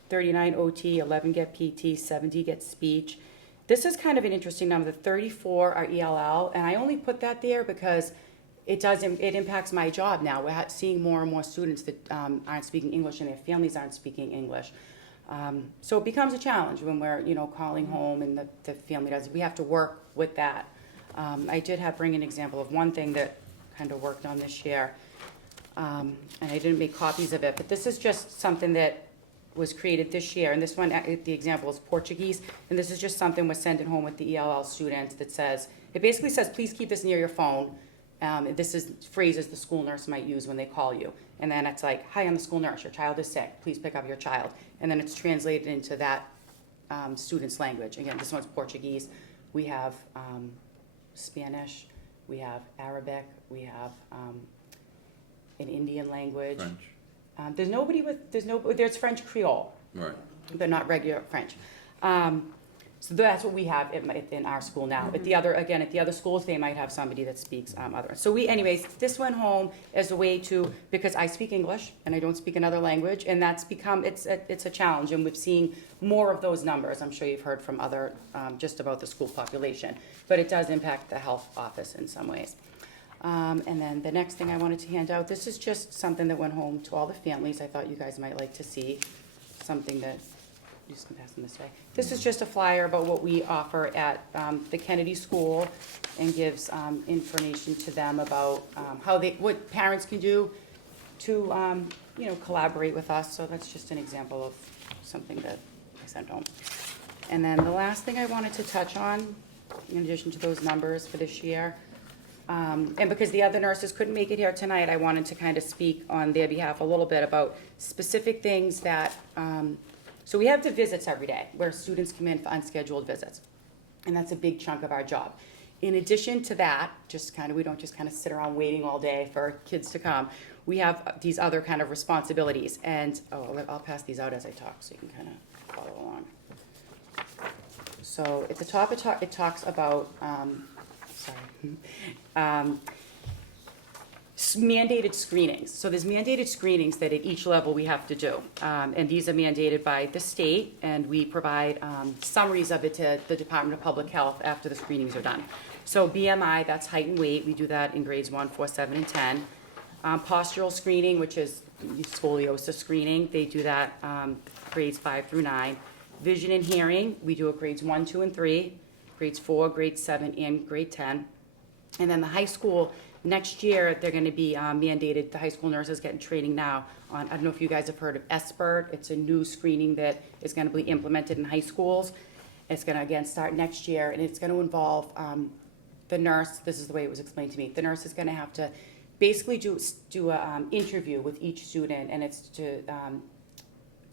39 OT, 11 get PT, 70 get speech. This is kind of an interesting number. The 34 are ELL, and I only put that there because it impacts my job now. We're seeing more and more students that aren't speaking English and their families aren't speaking English. So it becomes a challenge when we're calling home and the family doesn't. We have to work with that. I did bring an example of one thing that kind of worked on this year, and I didn't make copies of it, but this is just something that was created this year, and this one, the example is Portuguese, and this is just something we're sending home with the ELL students that says, it basically says, please keep this near your phone. This is phrases the school nurse might use when they call you. And then it's like, hi, I'm the school nurse, your child is sick, please pick up your child. And then it's translated into that student's language. Again, this one's Portuguese. We have Spanish, we have Arabic, we have an Indian language. French. There's French Creole. Right. But not regular French. So that's what we have in our school now. At the other schools, they might have somebody that speaks other. So this went home as a way to, because I speak English and I don't speak another language, and that's become, it's a challenge, and we've seen more of those numbers. I'm sure you've heard from other, just about the school population, but it does impact the health office in some ways. And then the next thing I wanted to hand out, this is just something that went home to all the families. I thought you guys might like to see something that, you just can pass them this way. This is just a flyer about what we offer at the Kennedy School, and gives information to them about what parents can do to collaborate with us. So that's just an example of something that I sent home. And then the last thing I wanted to touch on, in addition to those numbers for this year, and because the other nurses couldn't make it here tonight, I wanted to kind of speak on their behalf a little bit about specific things that, so we have the visits every day where students come in for unscheduled visits, and that's a big chunk of our job. In addition to that, we don't just kind of sit around waiting all day for kids to come. We have these other kind of responsibilities, and I'll pass these out as I talk so you can kind of follow along. So at the top it talks about, mandated screenings. So there's mandated screenings that at each level we have to do. And these are mandated by the state, and we provide summaries of it to the Department of Public Health after the screenings are done. So BMI, that's height and weight, we do that in grades 1, 4, 7, and 10. Postural screening, which is scoliosis screening, they do that grades 5 through 9. Vision and hearing, we do it grades 1, 2, and 3, grades 4, grade 7, and grade 10. And then the high school, next year, they're gonna be mandated, the high school nurses getting training now on, I don't know if you guys have heard of SBIRT. It's a new screening that is gonna be implemented in high schools. It's gonna, again, start next year, and it's gonna involve the nurse, this is the way it was explained to me, the nurse is gonna have to basically do a interview with each student, and it's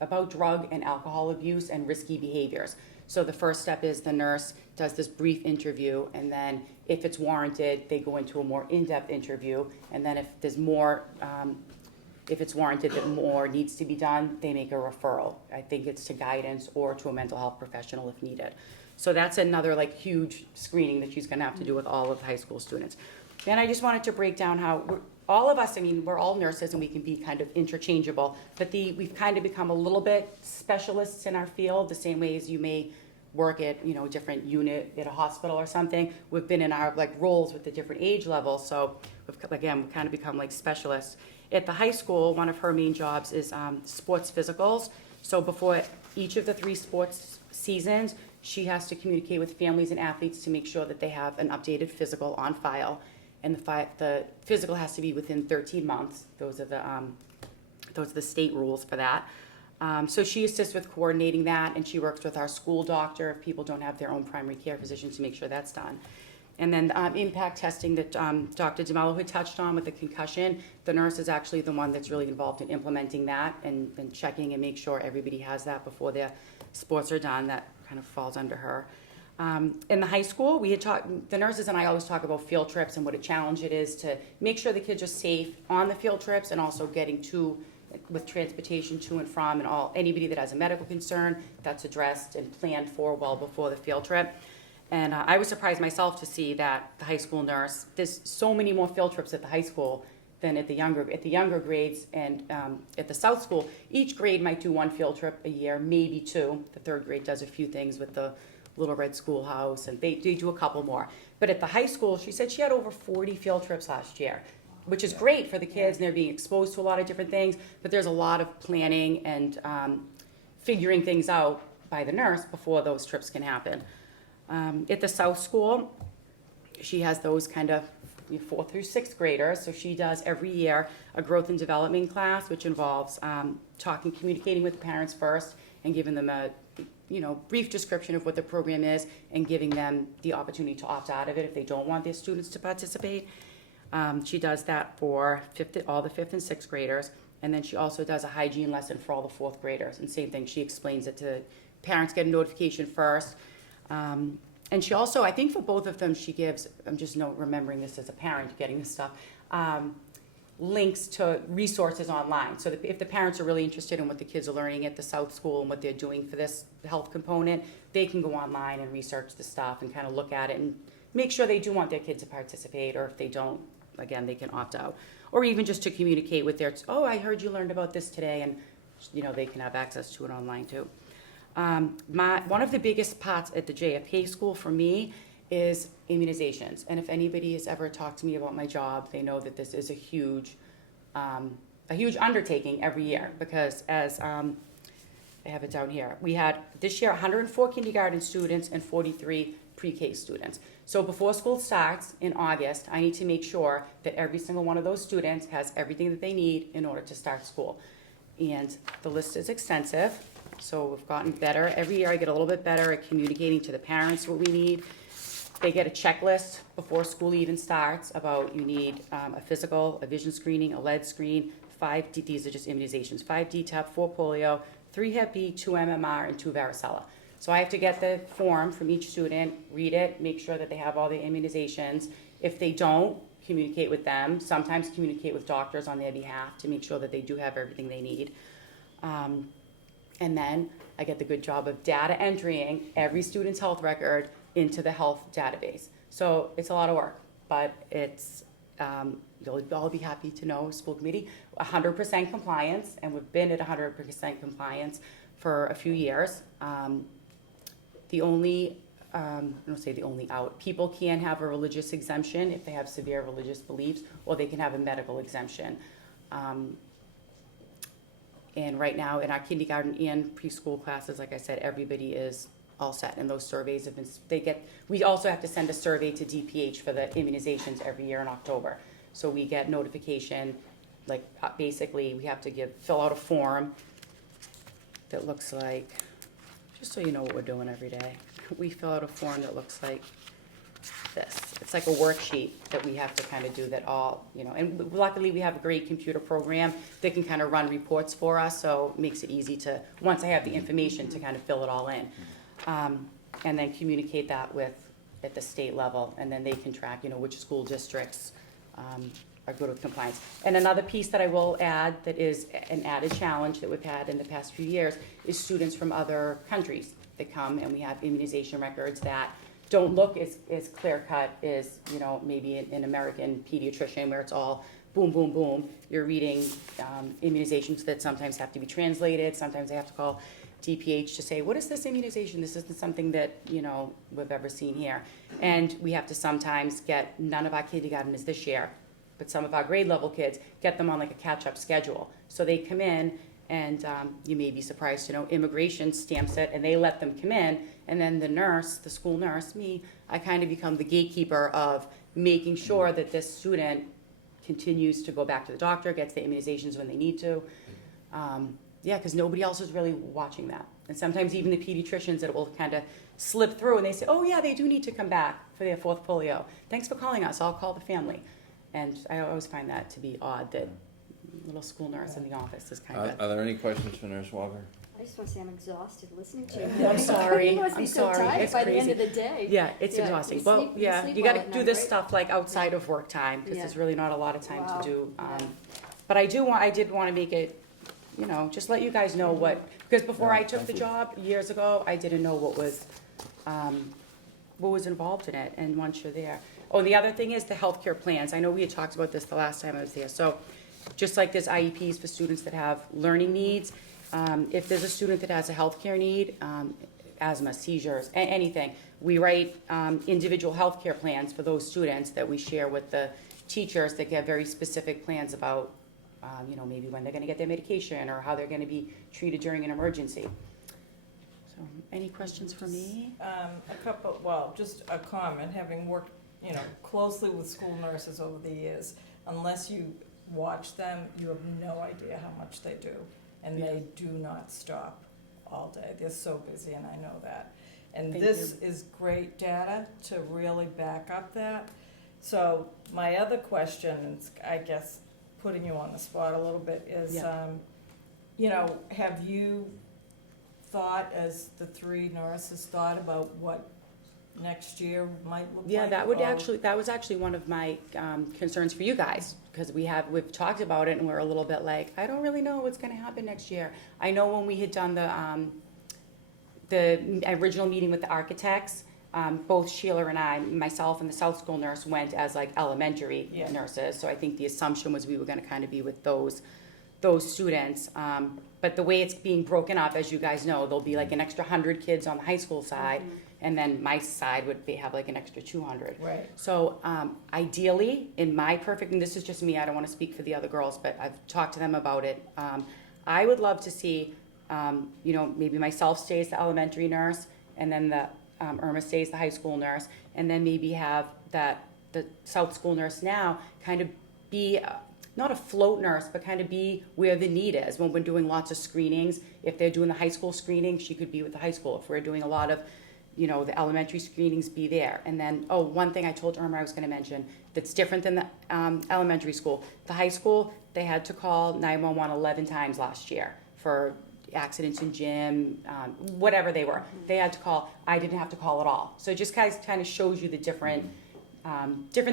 about drug and alcohol abuse and risky behaviors. So the first step is the nurse does this brief interview, and then if it's warranted, they go into a more in-depth interview, and then if there's more, if it's warranted that more needs to be done, they make a referral. I think it's to guidance or to a mental health professional if needed. So that's another huge screening that she's gonna have to do with all of the high school students. Then I just wanted to break down how all of us, we're all nurses and we can be kind of interchangeable, but we've kind of become a little bit specialists in our field, the same way as you may work at, a different unit at a hospital or something. We've been in our roles with the different age levels, so we've kind of become specialists. At the high school, one of her main jobs is sports physicals. So before each of the 3 sports seasons, she has to communicate with families and athletes to make sure that they have an updated physical on file. And the physical has to be within 13 months. Those are the state rules for that. So she assists with coordinating that, and she works with our school doctor if people don't have their own primary care physician to make sure that's done. And then impact testing that Dr. DeMello had touched on with the concussion, the nurse is actually the one that's really involved in implementing that and checking and make sure everybody has that before their sports are done. That kind of falls under her. In the high school, the nurses and I always talk about field trips and what a challenge it is to make sure the kids are safe on the field trips, and also getting with transportation to and from, and anybody that has a medical concern, that's addressed and planned for well before the field trip. And I was surprised myself to see that the high school nurse, there's so many more field trips at the high school than at the younger grades. And at the South School, each grade might do 1 field trip a year, maybe 2. The 3rd grade does a few things with the Little Red Schoolhouse, and they do a couple more. But at the high school, she said she had over 40 field trips last year, which is great for the kids, and they're being exposed to a lot of different things, but there's a lot of planning and figuring things out by the nurse before those trips can happen. At the South School, she has those kind of 4th through 6th graders, so she does every year a growth and development class, which involves communicating with the parents first and giving them a brief description of what the program is, and giving them the opportunity to opt out of it if they don't want their students to participate. She does that for all the 5th and 6th graders, and then she also does a hygiene lesson for all the 4th graders, and same thing, she explains it to parents, get a notification first. And she also, I think for both of them, she gives, I'm just remembering this as a parent getting this stuff, links to resources online. So that if the parents are really interested in what the kids are learning at the South School and what they're doing for this health component, they can go online and research the stuff and kind of look at it and make sure they do want their kids to participate, or if they don't, again, they can opt out. Or even just to communicate with their, oh, I heard you learned about this today, and they can have access to it online too. One of the biggest parts at the JFK school for me is immunizations. And if anybody has ever talked to me about my job, they know that this is a huge undertaking every year, because as I have it down here, we had this year 104 kindergarten students and 43 pre-K students. So before school starts in August, I need to make sure that every single one of those students has everything that they need in order to start school. And the list is extensive, so we've gotten better. Every year I get a little bit better at communicating to the parents what we need. They get a checklist before school even starts about you need a physical, a vision screening, a lead screen, these are just immunizations, 5 DTaP, 4 polio, 3 Hep B, 2 MMR, and 2 varicella. So I have to get the form from each student, read it, make sure that they have all the immunizations. If they don't, communicate with them, sometimes communicate with doctors on their behalf to make sure that they do have everything they need. And then I get the good job of data entering every student's health record into the health database. So it's a lot of work, but it's, you'll all be happy to know, school committee, 100% compliance, and we've been at 100% compliance for a few years. The only, I don't say the only out, people can have a religious exemption if they have severe religious beliefs, or they can have a medical exemption. And right now in our kindergarten and preschool classes, like I said, everybody is all set, and those surveys have been, we also have to send a survey to DPH for the immunizations every year in October. So we get notification, like basically we have to fill out a form that looks like, just so you know what we're doing every day, we fill out a form that looks like this. It's like a worksheet that we have to kind of do that all, and luckily we have a great computer program that can kind of run reports for us, so it makes it easy to, once I have the information, to kind of fill it all in. And then communicate that at the state level, and then they can track, which school districts are good with compliance. And another piece that I will add that is an added challenge that we've had in the past few years is students from other countries that come, and we have immunization records that don't look as clear-cut as, maybe an American pediatrician where it's all boom, boom, boom. You're reading immunizations that sometimes have to be translated. Sometimes they have to call DPH to say, what is this immunization? This isn't something that, we've ever seen here. And we have to sometimes get, none of our kindergarten is this year, but some of our grade level kids, get them on like a catch-up schedule. So they come in, and you may be surprised to know immigration stamps it, and they let them come in, and then the nurse, the school nurse, I kind of become the gatekeeper of making sure that this student continues to go back to the doctor, gets the immunizations when they need to. Because nobody else is really watching that. And sometimes even the pediatricians that will kind of slip through, and they say, oh yeah, they do need to come back for their 4th polio. Thanks for calling us, I'll call the family. And I always find that to be odd, that little school nurse in the office is kind of. Are there any questions for Nurse Walker? I just want to say I'm exhausted listening to you. I'm sorry, You must be I'm so sorry, tired it's by the end crazy. of the day. Yeah, it's Yeah, exhausting. you Well, sleep- you yeah, sleep you well gotta at do night, this right? stuff like outside of work time, because Yeah. there's really not a lot of time Wow. to do. Yeah. But I did want to make it, just let you guys know because before Yeah, I took thank the you. job years ago, I didn't know what was involved in it, and once you're there. Oh, the other thing is the healthcare plans. I know we had talked about this the last time I was there. So just like there's IEPs for students that have learning needs, if there's a student that has a healthcare need, asthma, seizures, anything, we write individual healthcare plans for those students that we share with the teachers that get very specific plans about, maybe when they're gonna get their medication or how they're gonna be treated during an emergency. So, any questions for me? Just a comment, having worked, closely with school nurses over the years, unless you watch them, you have no idea how much they do. And they do not stop all day. They're so busy, and I know that. And Thank this is great data to really back up that. So my other question, and I guess putting you on the spot a little bit, is, have you thought, as the 3 nurses thought, about what next year might look like? Yeah, that was actually one of my concerns for you guys, because we've talked about it and we're a little bit like, I don't really know what's gonna happen next year. I know when we had done the original meeting with the architects, both Sheila and I, myself and the South School nurse went as like elementary Yeah. nurses. So I think the assumption was we were gonna kind of be with those students. But the way it's being broken up, as you guys know, there'll be like an extra 100 kids on the high school side, and then my side would have like an extra 200. Right. So ideally, in my perfect, and this is just me, I don't want to speak for the other girls, but I've talked to them about it. I would love to see, maybe myself stay as the elementary nurse, and then the Irma stays the high school nurse, and then maybe have the South School nurse now kind of be not a float nurse, but kind of be where the need is. When we're doing lots of screenings, if they're doing the high school screening, she could be with the high school. If we're doing a lot of, the elementary screenings, be there. And then, one thing I told Irma I was gonna mention that's different than the elementary school. The high school, they had to call 911 11 times last year for accidents in gym, whatever they were. They had to call. I didn't have to call at all. So it just kind of shows you the different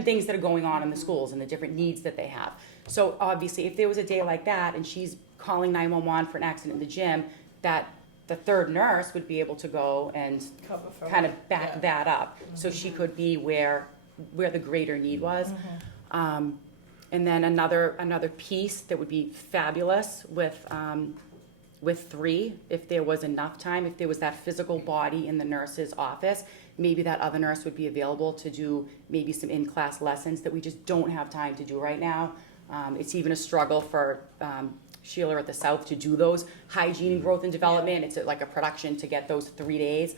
things that are going on in the schools and the different needs that they have. So obviously, if there was a day like that and she's calling 911 for an accident in the gym, that the third nurse would be able to go and Cover for kind her. of back Yeah. that up. So she could be where the greater need was. And then another piece that would be fabulous with 3, if there was enough time, if there was that physical body in the nurse's office, maybe that other nurse would be available to do maybe some in-class lessons that we just don't have time to do right now. It's even a struggle for Sheila at the South to do those hygiene, growth, and development. It's like a production to get those 3 days.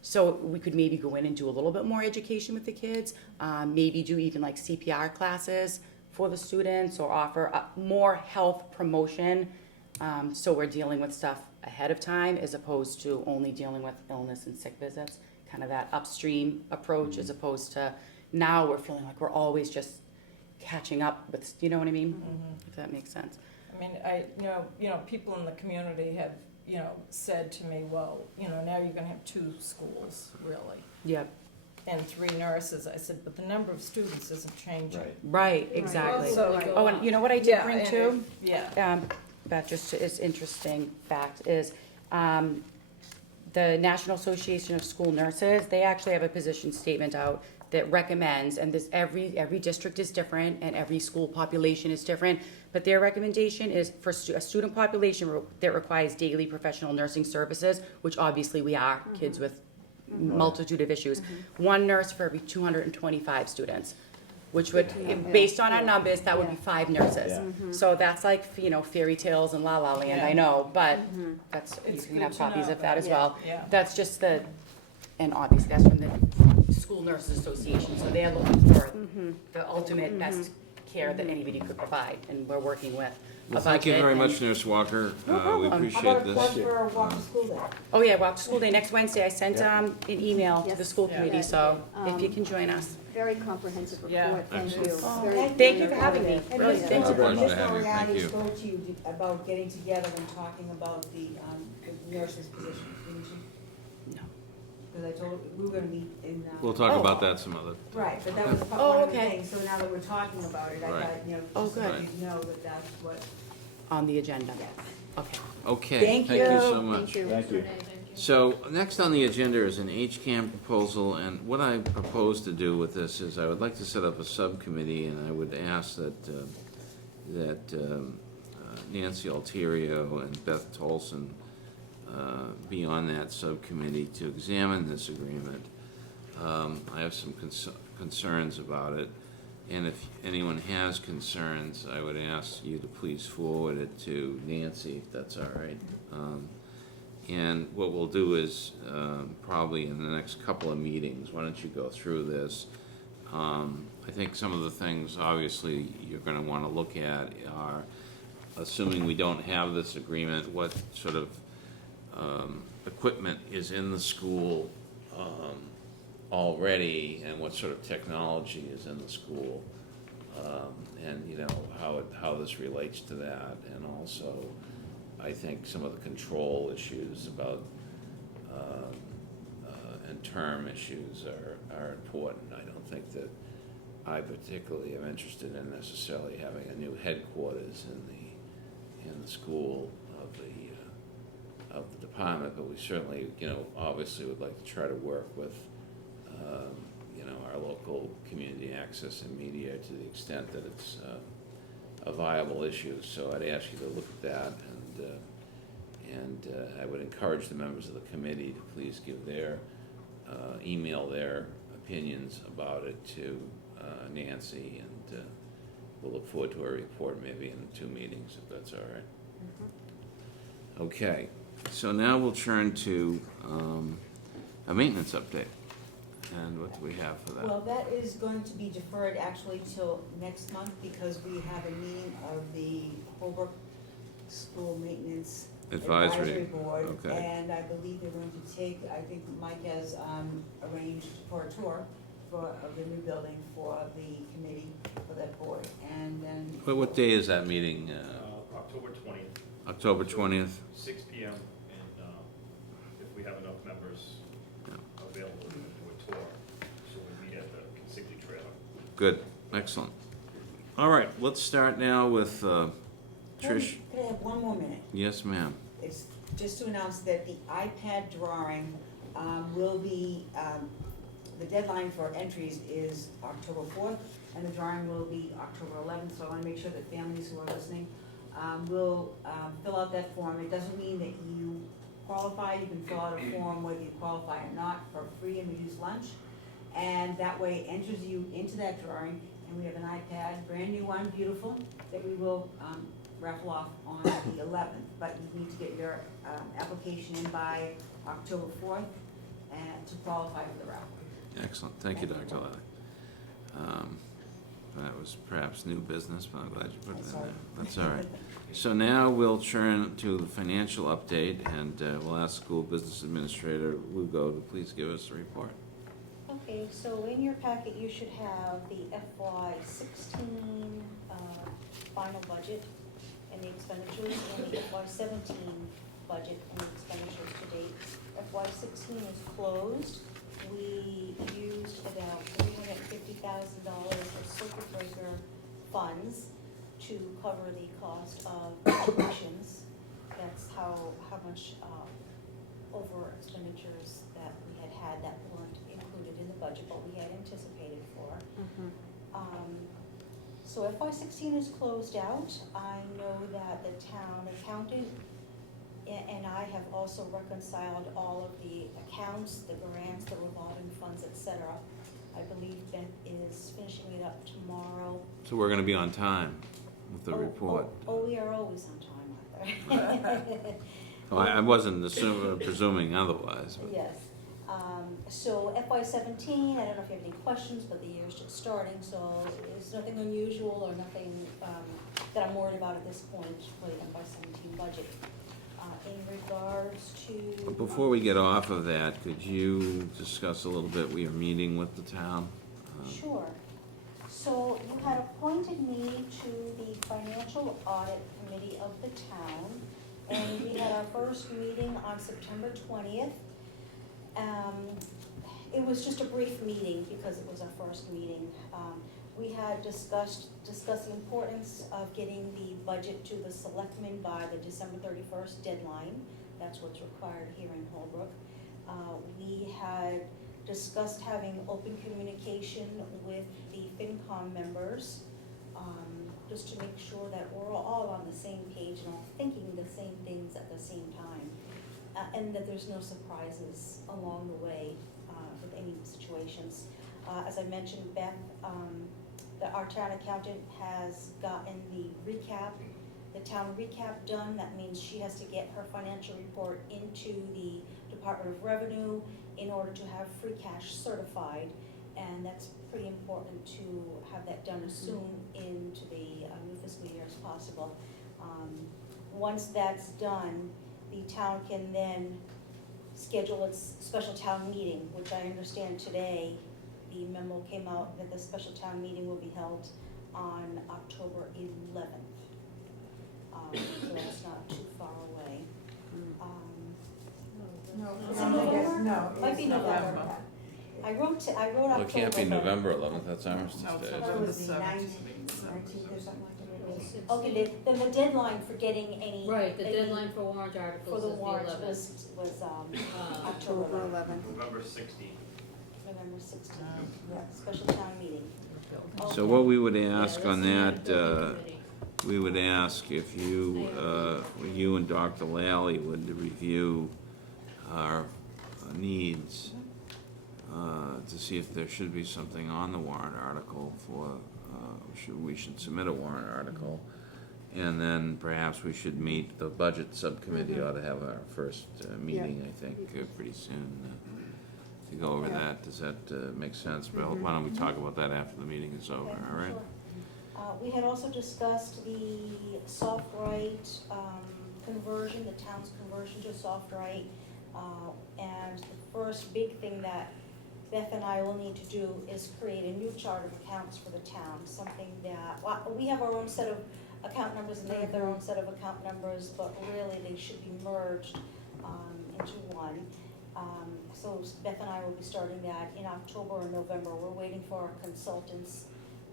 So we could maybe go in and do a little bit more education with the kids, maybe do even like CPR classes for the students, or offer more health promotion. So we're dealing with stuff ahead of time as opposed to only dealing with illness and sick visits, kind of that upstream approach, as opposed to now we're feeling like we're always just catching up with, you know what I mean? If that makes sense. I mean, people in the community have, said to me, well, now you're gonna have 2 schools, really, Yep. and 3 nurses. I said, but the number of students isn't changing. Right. Right, exactly. So, Oh, and you know what I did yeah, bring and too? Yeah. That just is interesting fact is, the National Association of School Nurses, they actually have a position statement out that recommends, and this, every district is different and every school population is different, but their recommendation is for a student population that requires daily professional nursing services, which obviously we are, kids with multitude of issues, 1 nurse for every 225 students, which would, based on our numbers, that would be 5 nurses. Yeah. So that's like, fairy tales and la la land, I Yeah. know, but that's, you It's can good have to copies know of that as that. well. Yeah. That's just and obviously that's from the School Nurses Association, so they're looking for the ultimate best care that anybody could provide, and we're working with a Well, thank you budget very and- much, Nurse Walker. We How appreciate about a plug this. for Walk to School Day? Oh, yeah, Walk to School Day next Wednesday. I sent an email to the Yes. school Yeah. committee, so if you can join us. Very comprehensive Yeah. report, thank you. Excellent. Very Thank you for having me. informative. And Really, Ms. thanks for Moriarty- having me. Ms. Thank Moriarty you. spoke to you about getting together and talking about the nurses' position, didn't she? No. Because I told, we were gonna meet in. We'll talk Oh. about that some other. Right, but that was Oh, one of the okay. things, so now that we're talking about it, I Right. thought, Oh, just so good. you know that that's what, On the agenda. yes. Okay. Okay, Thank thank you you. so much. Thank you. Thank you. So, next on the agenda is an HCAM proposal, and what I propose to do with this is I would like to set up a subcommittee, and I would ask that Nancy Alterio and Beth Tolson be on that subcommittee to examine this agreement. I have some concerns about it, and if anyone has concerns, I would ask you to please forward it to Nancy, if that's all right. And what we'll do is, probably in the next couple of meetings, why don't you go through this? I think some of the things, obviously, you're gonna wanna look at are, assuming we don't have this agreement, what sort of equipment is in the school already, and what sort of technology is in the school, and how this relates to that, and also I think some of the control issues about and term issues are important. I don't think that I particularly am interested in necessarily having a new headquarters in the school of the department, but we certainly, obviously would like to try to work with, our local community access and media to the extent that it's a viable issue. So I'd ask you to look at that, and I would encourage the members of the committee to please give email their opinions about it to Nancy, and we'll look forward to a report maybe in 2 meetings, if that's all right. Okay, so now we'll turn to a maintenance update. And what do we have for that? Well, that is going to be deferred actually till next month, because we have a meeting of the Holbrook School Maintenance Advisory Board. Okay. And I believe they're going to take, I think Mike has arranged for a tour of the new building for the committee, for that board. And then. What day is that meeting? October 20th, October 20th? 6 PM, and if we have enough members available, we're going to do a tour. So we meet at the Consigli trailer. Good, excellent. All right, let's start now with Trish. Could I have one more minute? Yes, ma'am. It's just to announce that the iPad drawing will be, the deadline for entries is October 4th, and the drawing will be October 11th, so I want to make sure that families who are listening will fill out that form. It doesn't mean that you qualify. You can fill out a form whether you qualify or not for free and reduced lunch, and that way it enters you into that drawing, and we have an iPad, brand new one, beautiful, that we will raffle off on the 11th, but you need to get your application in by October 4th and to qualify for the raffle. Excellent, thank you, Dr. Lally. That was perhaps new business, but I'm glad you put it in there. That's all right. So now we'll turn to the financial update, and we'll ask School Business Administrator Lugo to please give us a report. Okay, so in your packet, you should have the FY16 final budget and the expenditures, and the FY17 budget and the expenditures to date. FY16 is closed. We used about $350,000 of circuit breaker funds to cover the cost of tuitions. That's how much over expenditures that we had that weren't included in the budget, but we had anticipated for. So FY16 is closed out. I know that the town accountant and I have also reconciled all of the accounts, the grants, the revolving funds, etc. I believe Beth is finishing it up tomorrow. So we're gonna be on time with the report. Oh, we are always on time, Arthur. Oh, I wasn't presuming otherwise. But. Yes. So FY17, I don't know if you have any questions, but the year's just starting, so it's nothing unusual or nothing that I'm worried about at this point for the FY17 budget. In regards to... But before we get off of that, could you discuss a little bit, we are meeting with the town? Sure. So you had appointed me to the Financial Audit Committee of the town, and we had our first meeting on September 20th. It was just a brief meeting because it was our first meeting. We had discussed the importance of getting the budget to the selectmen by the December 31st deadline. That's what's required here in Holbrook. We had discussed having open communication with the FinCom members, just to make sure that we're all on the same page and all thinking the same things at the same time, and that there's no surprises along the way with any situations. As I mentioned, Beth, our town accountant has gotten the town recap done. That means she has to get her financial report into the Department of Revenue in order to have free cash certified, and that's pretty important to have that done as soon into the new fiscal year as possible. Once that's done, the town can then schedule its special town meeting, which I understand today the memo came out that the special town meeting will be held on October 11th. So that's not too far away. Is it November? No, Might be it's November. I wrote Well, it can't be October, but- November 11th, that's Armistice No, it's Day. I thought November it was the 17th. 19th or something like that. It's- Okay, then the deadline for getting any. Right, the any- deadline for warrant For articles the is the warrant 11th. was October October 11th, 11th. November 16th. November 16th, yeah, special town meeting. So what we would Yeah, ask that's on the that, building committee. we would ask if you and Dr. Lally would review our needs to see if there should be something on the warrant article for, we should submit a warrant article. And then perhaps we should meet, the budget subcommittee ought to have our first meeting, I think, pretty soon to go over Yeah. that. Does that make sense? Well, why don't we talk about that after the meeting is over, Okay, all right? sure. We had also discussed the SoftWrite conversion, the town's conversion to SoftWrite. And the first big thing that Beth and I will need to do is create a new chart of accounts for the town, something that, well, we have our own set of account numbers and they have their own set of account numbers, but really they should be merged into one. So Beth and I will be starting that in October or November. We're waiting for our consultants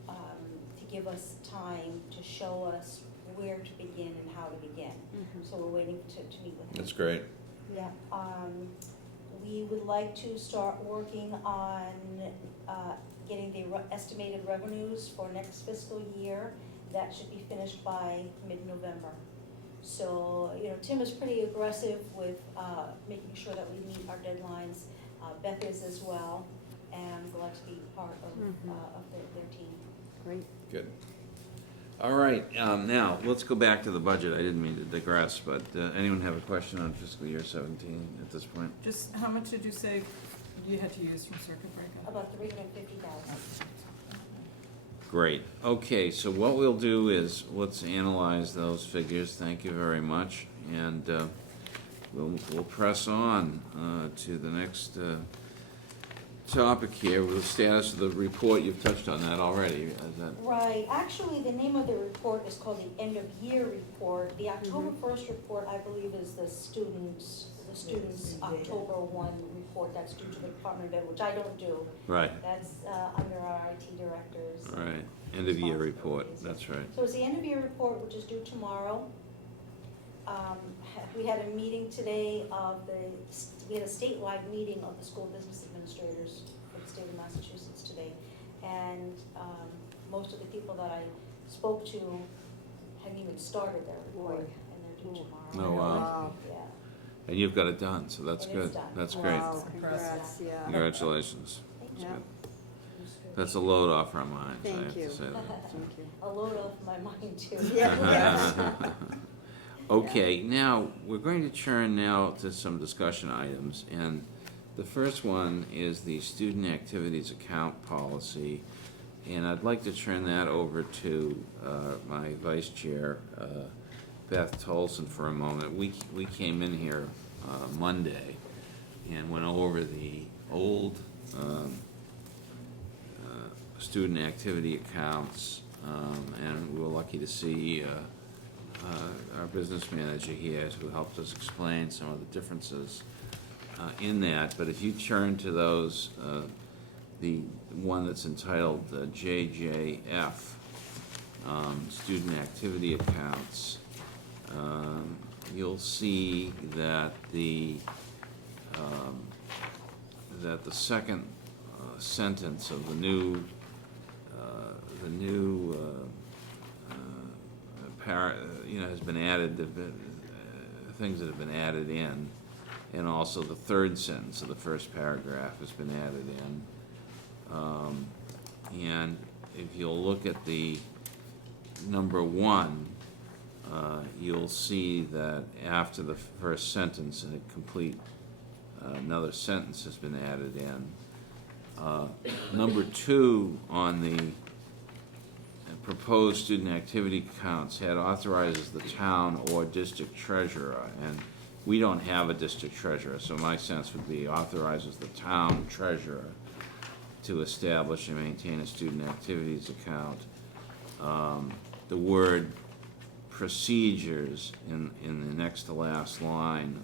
to give us time to show us where to begin and how to begin. So we're waiting to meet with them. That's great. Yeah, we would like to start working on, getting the estimated revenues for next fiscal year. That should be finished by mid-November. So, Tim is pretty aggressive with, making sure that we meet our deadlines. Beth is as well, and I'm glad to be part of their team. Great. Good. All right, now, let's go back to the budget. I didn't mean to digress, but anyone have a question on fiscal year 17 at this point? Just, how much did you say you had to use from circuit breaker? About 350,000. Great. Okay, so what we'll do is, let's analyze those figures. Thank you very much. And we'll press on to the next topic here with the status of the report. You've touched on that already. Is that Right, actually, the name of the report is called the end-of-year report. The October 1st report, I believe, is the students' October 1 report that's due to the Department of Ed, which I don't do. right? That's under our IT directors. All right. End of year report. That's right. So it's the end-of-year report, which is due tomorrow. We had a meeting today we had a statewide meeting of the school business administrators for the state of Massachusetts today. And most of the people that I spoke to hadn't even started their report, and they're due tomorrow. Oh, wow. Wow. Yeah. And you've got it done, so that's And good. it's done. That's great. Wow, congrats, yeah. Congratulations. Thank Yeah, That's a load off our minds, I Thank have you. to say that. thank you. A load off my mind too. Yeah, Okay, now, we're going to turn now to some discussion items, and the first one is the student activities account policy, and I'd like to turn that over to my vice chair, Beth Tolson, for a moment. We came in here Monday and went over the old student activity accounts, and we were lucky to see our business manager here who helped us explain some of the differences in that. But if you turn to those, the one that's entitled JJF, student activity accounts, you'll see that the second sentence of the new has been added, things that have been added in, and also the third sentence of the first paragraph has been added in. And if you'll look at the number 1, you'll see that after the first sentence, a complete another sentence has been added in. Number 2 on the proposed student activity accounts had authorizes the town or district treasurer, and we don't have a district treasurer, so my sense would be authorizes the town treasurer to establish and maintain a student activities account. The word procedures in the next to last line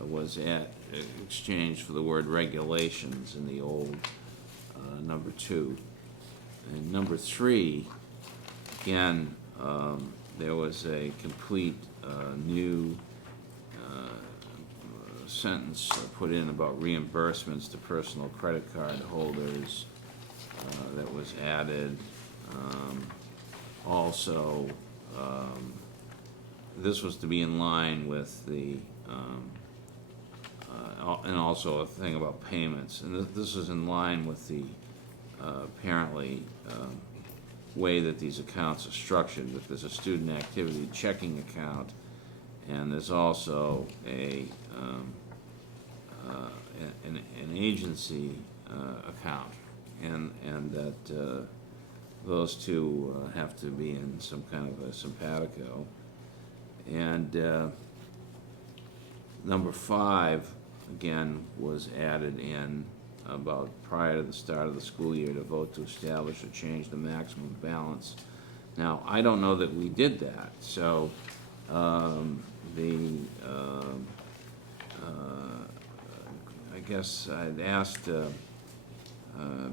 was exchanged for the word regulations in the old number 2. And number 3, again, there was a complete new sentence put in about reimbursements to personal credit card holders that was added. Also, this was to be in line with the, and also a thing about payments. And this is in line with the, apparently, way that these accounts are structured, that there's a student activity checking account, and there's also an agency account, and that those two have to be in some kind of a simpatico. And number 5, again, was added in about prior to the start of the school year to vote to establish or change the maximum balance. Now, I don't know that we did that, so I guess I'd asked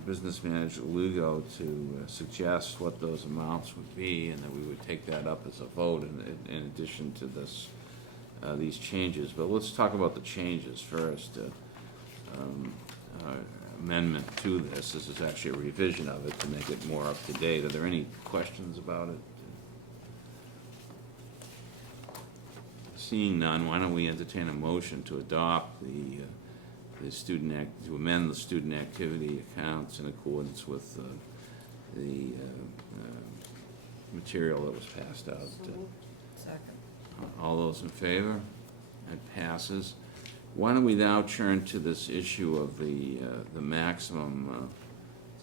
Business Manager Lugo to suggest what those amounts would be, and that we would take that up as a vote in addition to this, these changes. But let's talk about the changes first. Amendment to this. This is actually a revision of it to make it more up to date. Are there any questions about it? Seeing none, why don't we entertain a motion to adopt to amend the student activity accounts in accordance with the material that was passed out. Second. All those in favor? It passes. Why don't we now turn to this issue of the maximum?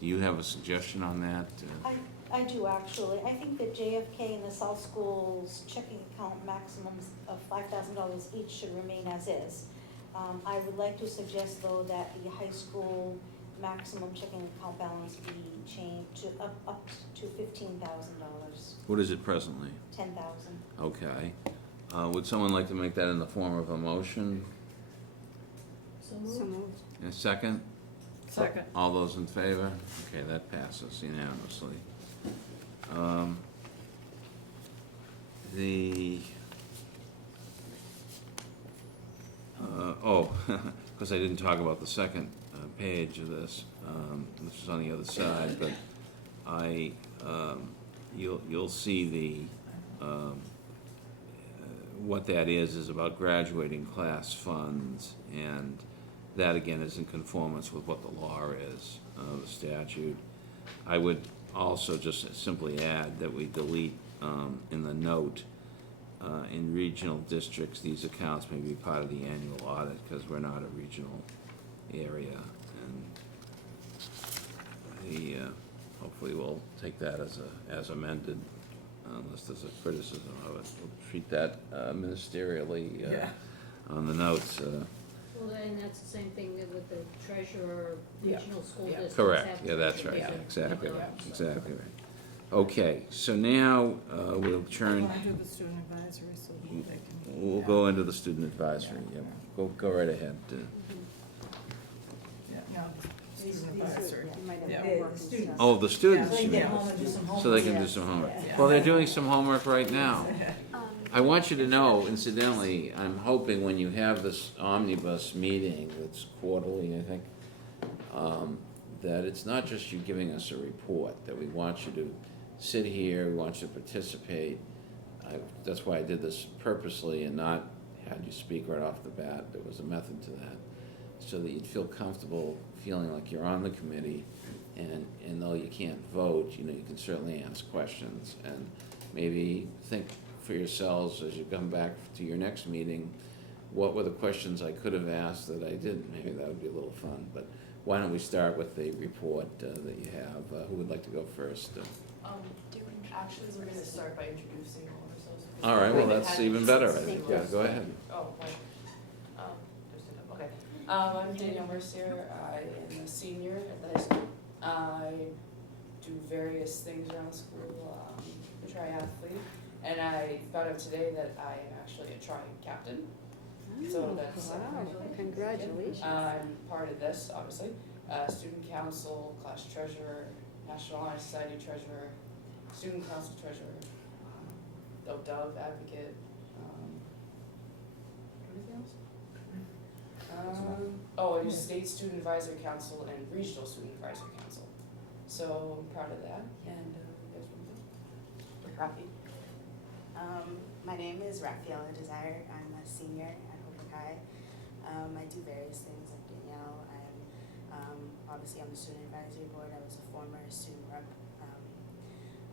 Do you have a suggestion on that? I do actually. I think that JFK and the South Schools checking account maximums of $5,000 each should remain as is. I would like to suggest, though, that the high school maximum checking account balance be changed to up to $15,000. What is it presently? $10,000. Okay. Would someone like to make that in the form of a motion? So moved. So moved. In a second? Second. All those in favor? Okay, that passes unanimously. Because I didn't talk about the second page of this, which is on the other side, but you'll see what that is about graduating class funds, and that again is in conformance with what the law is, the statute. I would also just simply add that we delete in the note, in regional districts, these accounts may be part of the annual audit because we're not a regional area, and hopefully we'll take that as amended, unless there's a criticism of it. We'll treat that ministerially on the notes. Well, and that's the same thing with the treasurer, Yeah. regional school Yeah. districts. Correct, have yeah, that's right, treasurers. exactly Yeah. right, exactly right. Okay, so now we'll I turn, want to do the student advisory so that they can. we'll go into the student advisory, yep. Go right ahead. Yeah, no, student advisory. You might have Yeah. homework and Students. stuff. Oh, the students, So they you can get mean. home and do some homework. So they can do Yes. some homework. Yeah. Well, they're doing some homework right now. Um, I want you to know, incidentally, I'm hoping when you have this omnibus meeting that's quarterly, I think, that it's not just you giving us a report, that we want you to sit here, we want you to participate. That's why I did this purposely and not had you speak right off the bat. There was a method to that, so that you'd feel comfortable feeling like you're on the committee, and though you can't vote, you know, you can certainly ask questions, and maybe think for yourselves as you come back to your next meeting, what were the questions I could have asked that I didn't? Maybe that would be a little fun, but why don't we start with the report that you have? Who would like to go first? Actually, we're gonna start by introducing ourselves. All right, well, We've that's had- even better, I think. Yeah, go ahead. Oh, right. Just stand up. Okay. I'm Danielle Mercier. I am a senior at the high school. I do various things around the school, a triathlete, and I found out today that I am actually a tri captain. So that's, Wow, congratulations. I'm part of this, obviously. Student council, class treasurer, National Honor Society treasurer, student council treasurer, Dove advocate, anything else? And state student advisory council and regional student advisory council. So I'm proud of that, and you guys want to go? Rafi. My name is Rafaela Desire. I'm a senior at Hope High. I do various things like Danielle. I'm obviously on the student advisory board. I was a former student rep.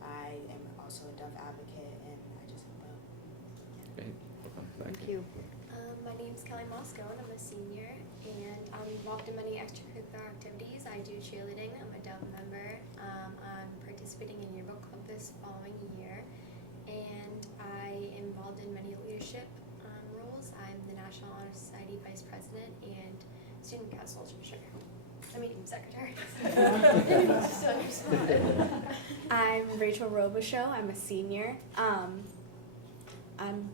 I am also a Dove advocate, and I just help out. Great. Thank you. My name's Kelly Moscow, and I'm a senior, and I'm involved in many extracurricular activities. I do cheerleading. I'm a Dove member. I'm participating in yearbook club this following year, and I am involved in many leadership roles. I'm the National Honor Society Vice President and Student Council Treasurer. Secretary. I'm Rachel Robichaux. I'm a senior. I'm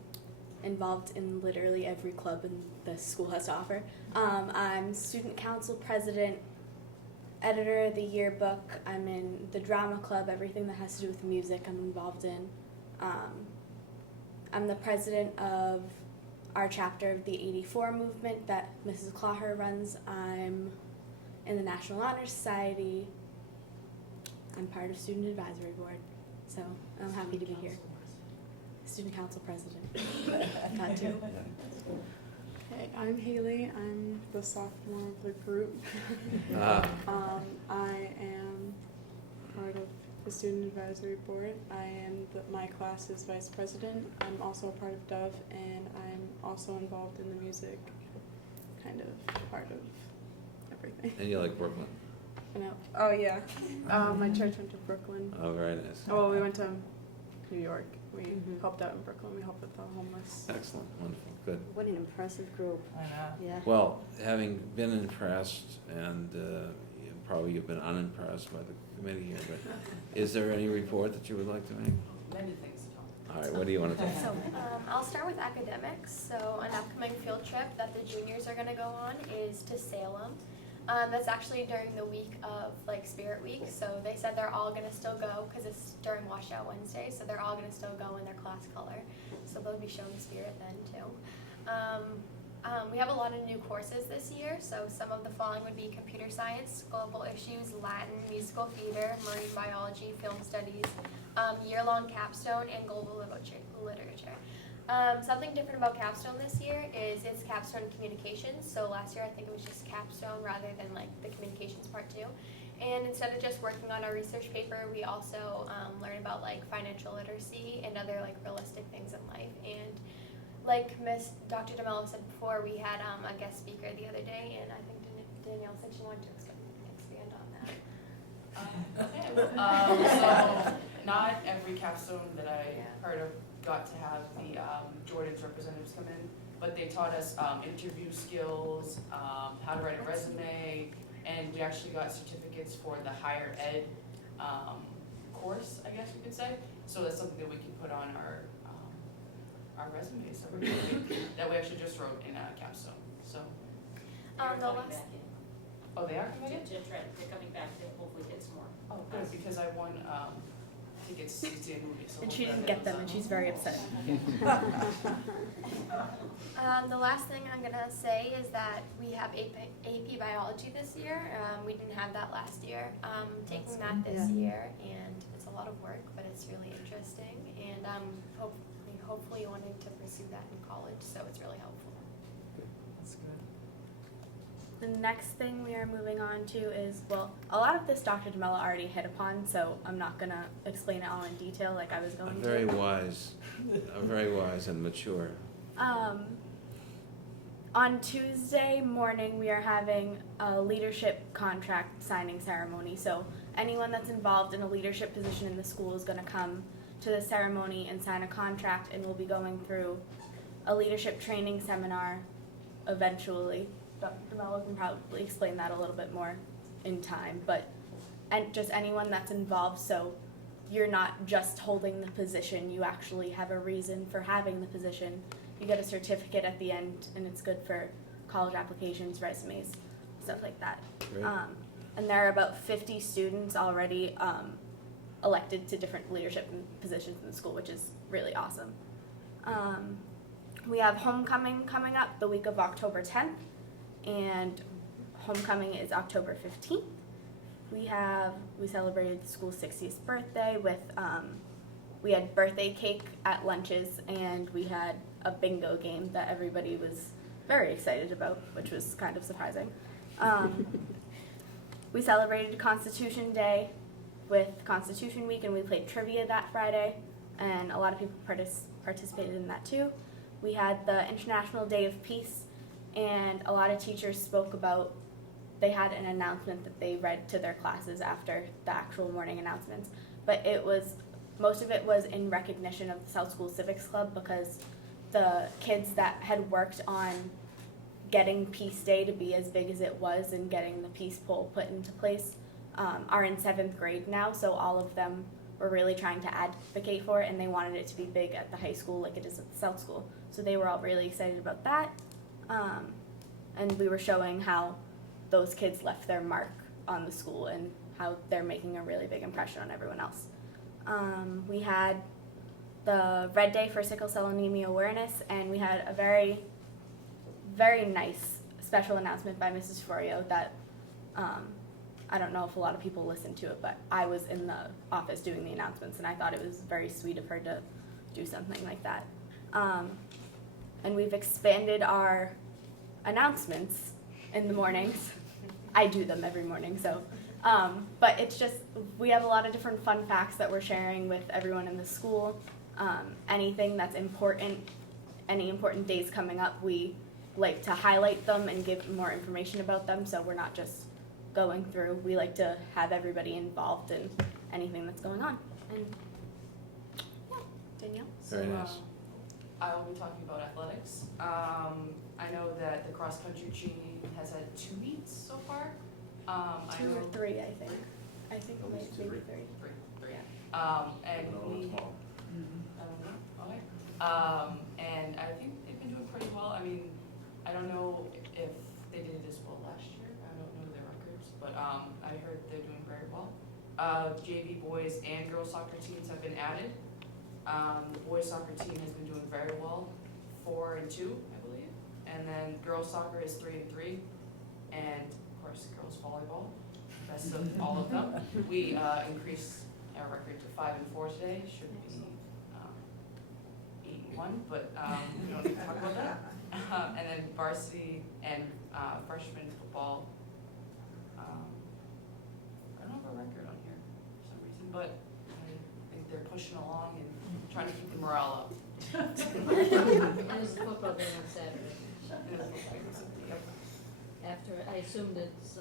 involved in literally every club in the school has to offer. I'm student council president, editor of the yearbook. I'm in the drama club, everything that has to do with music I'm involved in. I'm the president of our chapter of the 84 movement that Mrs. Clawher runs. I'm in the National Honor Society. I'm part of Student Advisory Board, so I'm happy to be here. Student Council President. That too. Hey, I'm Haley. I'm the sophomore of the group. I am part of the Student Advisory Board. My class is Vice President. I'm also a part of Dove, and I'm also involved in the music kind of part of everything. And you like Brooklyn? Oh yeah. My church went to Brooklyn. Oh, very nice. Oh, we went to New York. We helped out in Brooklyn. We helped with the homeless. Excellent, wonderful, good. What an impressive group. I know. Yeah. Well, having been impressed, and probably you've been unimpressed by the committee here, but is there any report that you would like to make? Many things to talk. All right, what do you want to talk about? So I'll start with academics. So an upcoming field trip that the juniors are going to go on is to Salem. That's actually during the week of Spirit Week. So they said they're all going to still go because it's during Washout Wednesday. So they're all going to still go in their class color. So they'll be showing Spirit then too. We have a lot of new courses this year. So some of the following would be computer science, global issues, Latin, musical theater, marine biology, film studies, year-long capstone, and global literature. Something different about capstone this year is it's capstone communications. So last year I think it was just capstone rather than the communications part too. And instead of just working on our research paper, we also learn about financial literacy and other realistic things in life. And like Dr. DeMello said before, we had a guest speaker the other day, and I think Danielle said she wanted to expand on that. So not every capstone that I heard of got to have the Jordan's representatives come in, but they taught us interview skills, how to write a resume, and we actually got certificates for the higher ed course, I guess you could say. So that's something that we can put on our resumes that we actually just wrote in a capstone. So. The last. Oh, they are committed? They're coming back to hopefully get some more. Oh, good, because I won tickets to see a movie. So And she didn't get them, and she's very upset. The last thing I'm going to say is that we have AP Biology this year. We didn't have that last year. Taking that this year, and it's a lot of work, but it's really interesting. And hopefully wanting to pursue that in college, so it's really helpful. That's good. The next thing we are moving on to is, a lot of this Dr. DeMello already hit upon, so I'm not going to explain it all in detail like I was going to. Very wise and mature. On Tuesday morning, we are having a leadership contract signing ceremony. So anyone that's involved in a leadership position in the school is going to come to the ceremony and sign a contract, and we'll be going through a leadership training seminar eventually. Dr. DeMello can probably explain that a little bit more in time, and just anyone that's involved. So you're not just holding the position, you actually have a reason for having the position. You get a certificate at the end, and it's good for college applications, resumes, stuff like that. Great. And there are about 50 students already elected to different leadership positions in the school, which is really awesome. We have homecoming coming up the week of October 10th, and homecoming is October 15th. We celebrated the school's 60th birthday with, we had birthday cake at lunches, and we had a bingo game that everybody was very excited about, which was kind of surprising. We celebrated Constitution Day with Constitution Week, and we played trivia that Friday, and a lot of people participated in that too. We had the International Day of Peace, and a lot of teachers spoke about, they had an announcement that they read to their classes after the actual morning announcements, but most of it was in recognition of the South School Civics Club, because the kids that had worked on getting Peace Day to be as big as it was and getting the peace pole put into place are in 7th grade now, so all of them were really trying to advocate for it, and they wanted it to be big at the high school like it is at the South School. So they were all really excited about that, and we were showing how those kids left their mark on the school and how they're making a really big impression on everyone else. We had the Red Day for Sickle Cell Anemia Awareness, and we had a very, very nice special announcement by Mrs. Florio that I don't know if a lot of people listened to it, but I was in the office doing the announcements, and I thought it was very sweet of her to do something like that. And we've expanded our announcements in the mornings. I do them every morning, so. But it's just, we have a lot of different fun facts that we're sharing with everyone in the school. Anything that's important, any important days coming up, we like to highlight them and give more information about them, so we're not just going through. We like to have everybody involved in anything that's going on. And yeah, Danielle? Very nice. I will be talking about athletics. I know that the cross-country team has had 2 meets so far. Two or three, I think. I think maybe three. Three. Yeah. And we, I don't know, okay. And I think they've been doing pretty well. I mean, I don't know if they did it as well last year. I don't know their records, but I heard they're doing very well. JV boys and girls soccer teams have been added. The boys soccer team has been doing very well, 4-2, I believe. And then girls soccer is 3-3, and of course girls volleyball, best of all of them. We increased our record to 5-4 today. Should be 8-1, but we don't need to talk about that. And then varsity and freshman football. I don't have a record on here for some reason, but I think they're pushing along and trying to keep the morale up. And it's the football game on Saturday. After, I assume that's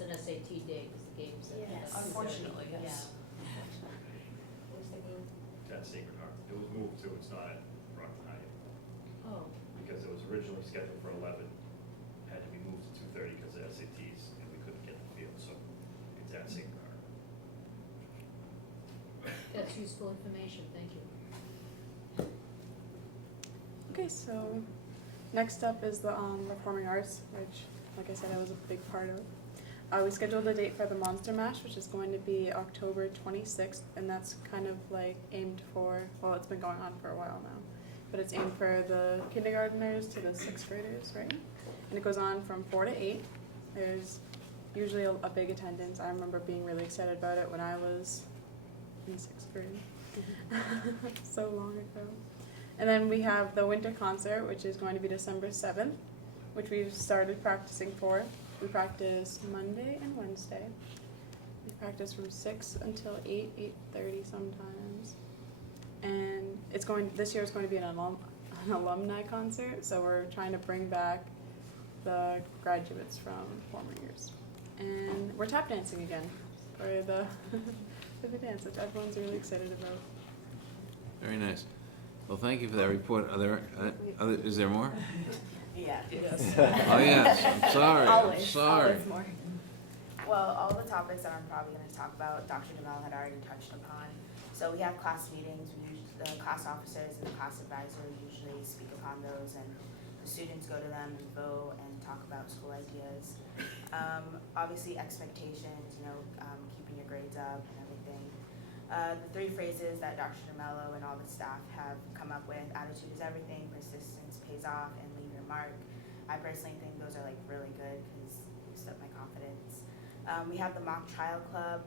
an SAT day, because the game's at. Yes. Unfortunately, yes. At Sacred Heart. It was moved to, it's not at Rockland High yet, Oh, because it was originally scheduled for 11, had to be moved to 2:30 because of SATs, and we couldn't get the field, so it's at Sacred Heart. that's useful information, thank you. Okay, so next up is the performing arts, which, like I said, I was a big part of. We scheduled a date for the Monster Mash, which is going to be October 26th, and that's kind of like aimed for, well, it's been going on for a while now, but it's aimed for the kindergartners to the 6th graders, right? And it goes on from 4 to 8. There's usually a big attendance. I remember being really excited about it when I was in 6th grade, so long ago. And then we have the winter concert, which is going to be December 7th, which we've started practicing for. We practice Monday and Wednesday. We practice from 6 until 8, 8:30 sometimes. And this year is going to be an alumni concert, so we're trying to bring back the graduates from former years. And we're tap dancing again for the for the dance, which everyone's really excited about. Very nice. Well, thank you for that report. Are there, is there more? Yeah. Oh, yes, I'm sorry, I'm Always, sorry. always more. Well, all the topics that I'm probably going to talk about, Dr. DeMello had already touched upon. So we have class meetings, the class officers and the class advisor usually speak upon those, and the students go to them and vote and talk about school ideas. Obviously expectations, keeping your grades up and everything. The 3 phrases that Dr. DeMello and all the staff have come up with: attitude is everything, persistence pays off, and leave your mark. I personally think those are really good because they boost up my confidence. We have the mock trial club,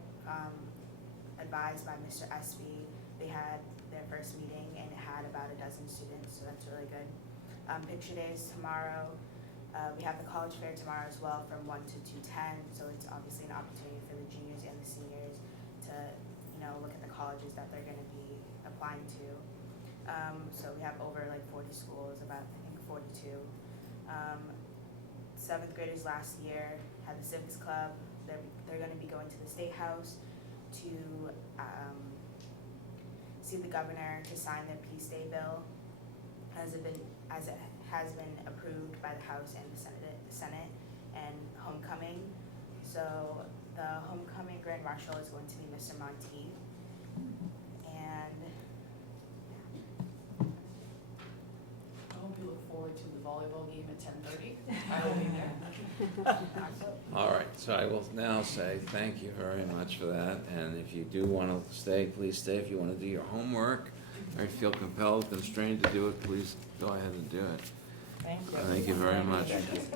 advised by Mr. Espy. They had their first meeting and it had about a dozen students, so that's really good. Picture days tomorrow. We have the college fair tomorrow as well from 1 to 2:10, so it's obviously an opportunity for the juniors and the seniors to look at the colleges that they're going to be applying to. So we have over 40 schools, about I think 42. 7th graders last year had the civics club. They're going to be going to the State House to see the governor to sign their Peace Day bill, as it has been approved by the House and the Senate, and homecoming. So the homecoming grand marshal is going to be Mr. Monteith, and I hope you look forward to the volleyball game at 10:30. I will be there. All right, so I will now say thank you very much for that, and if you do want to stay, please stay. If you want to do your homework or feel compelled, constrained to do it, please go ahead and do it. Thank you. Thank you very much. You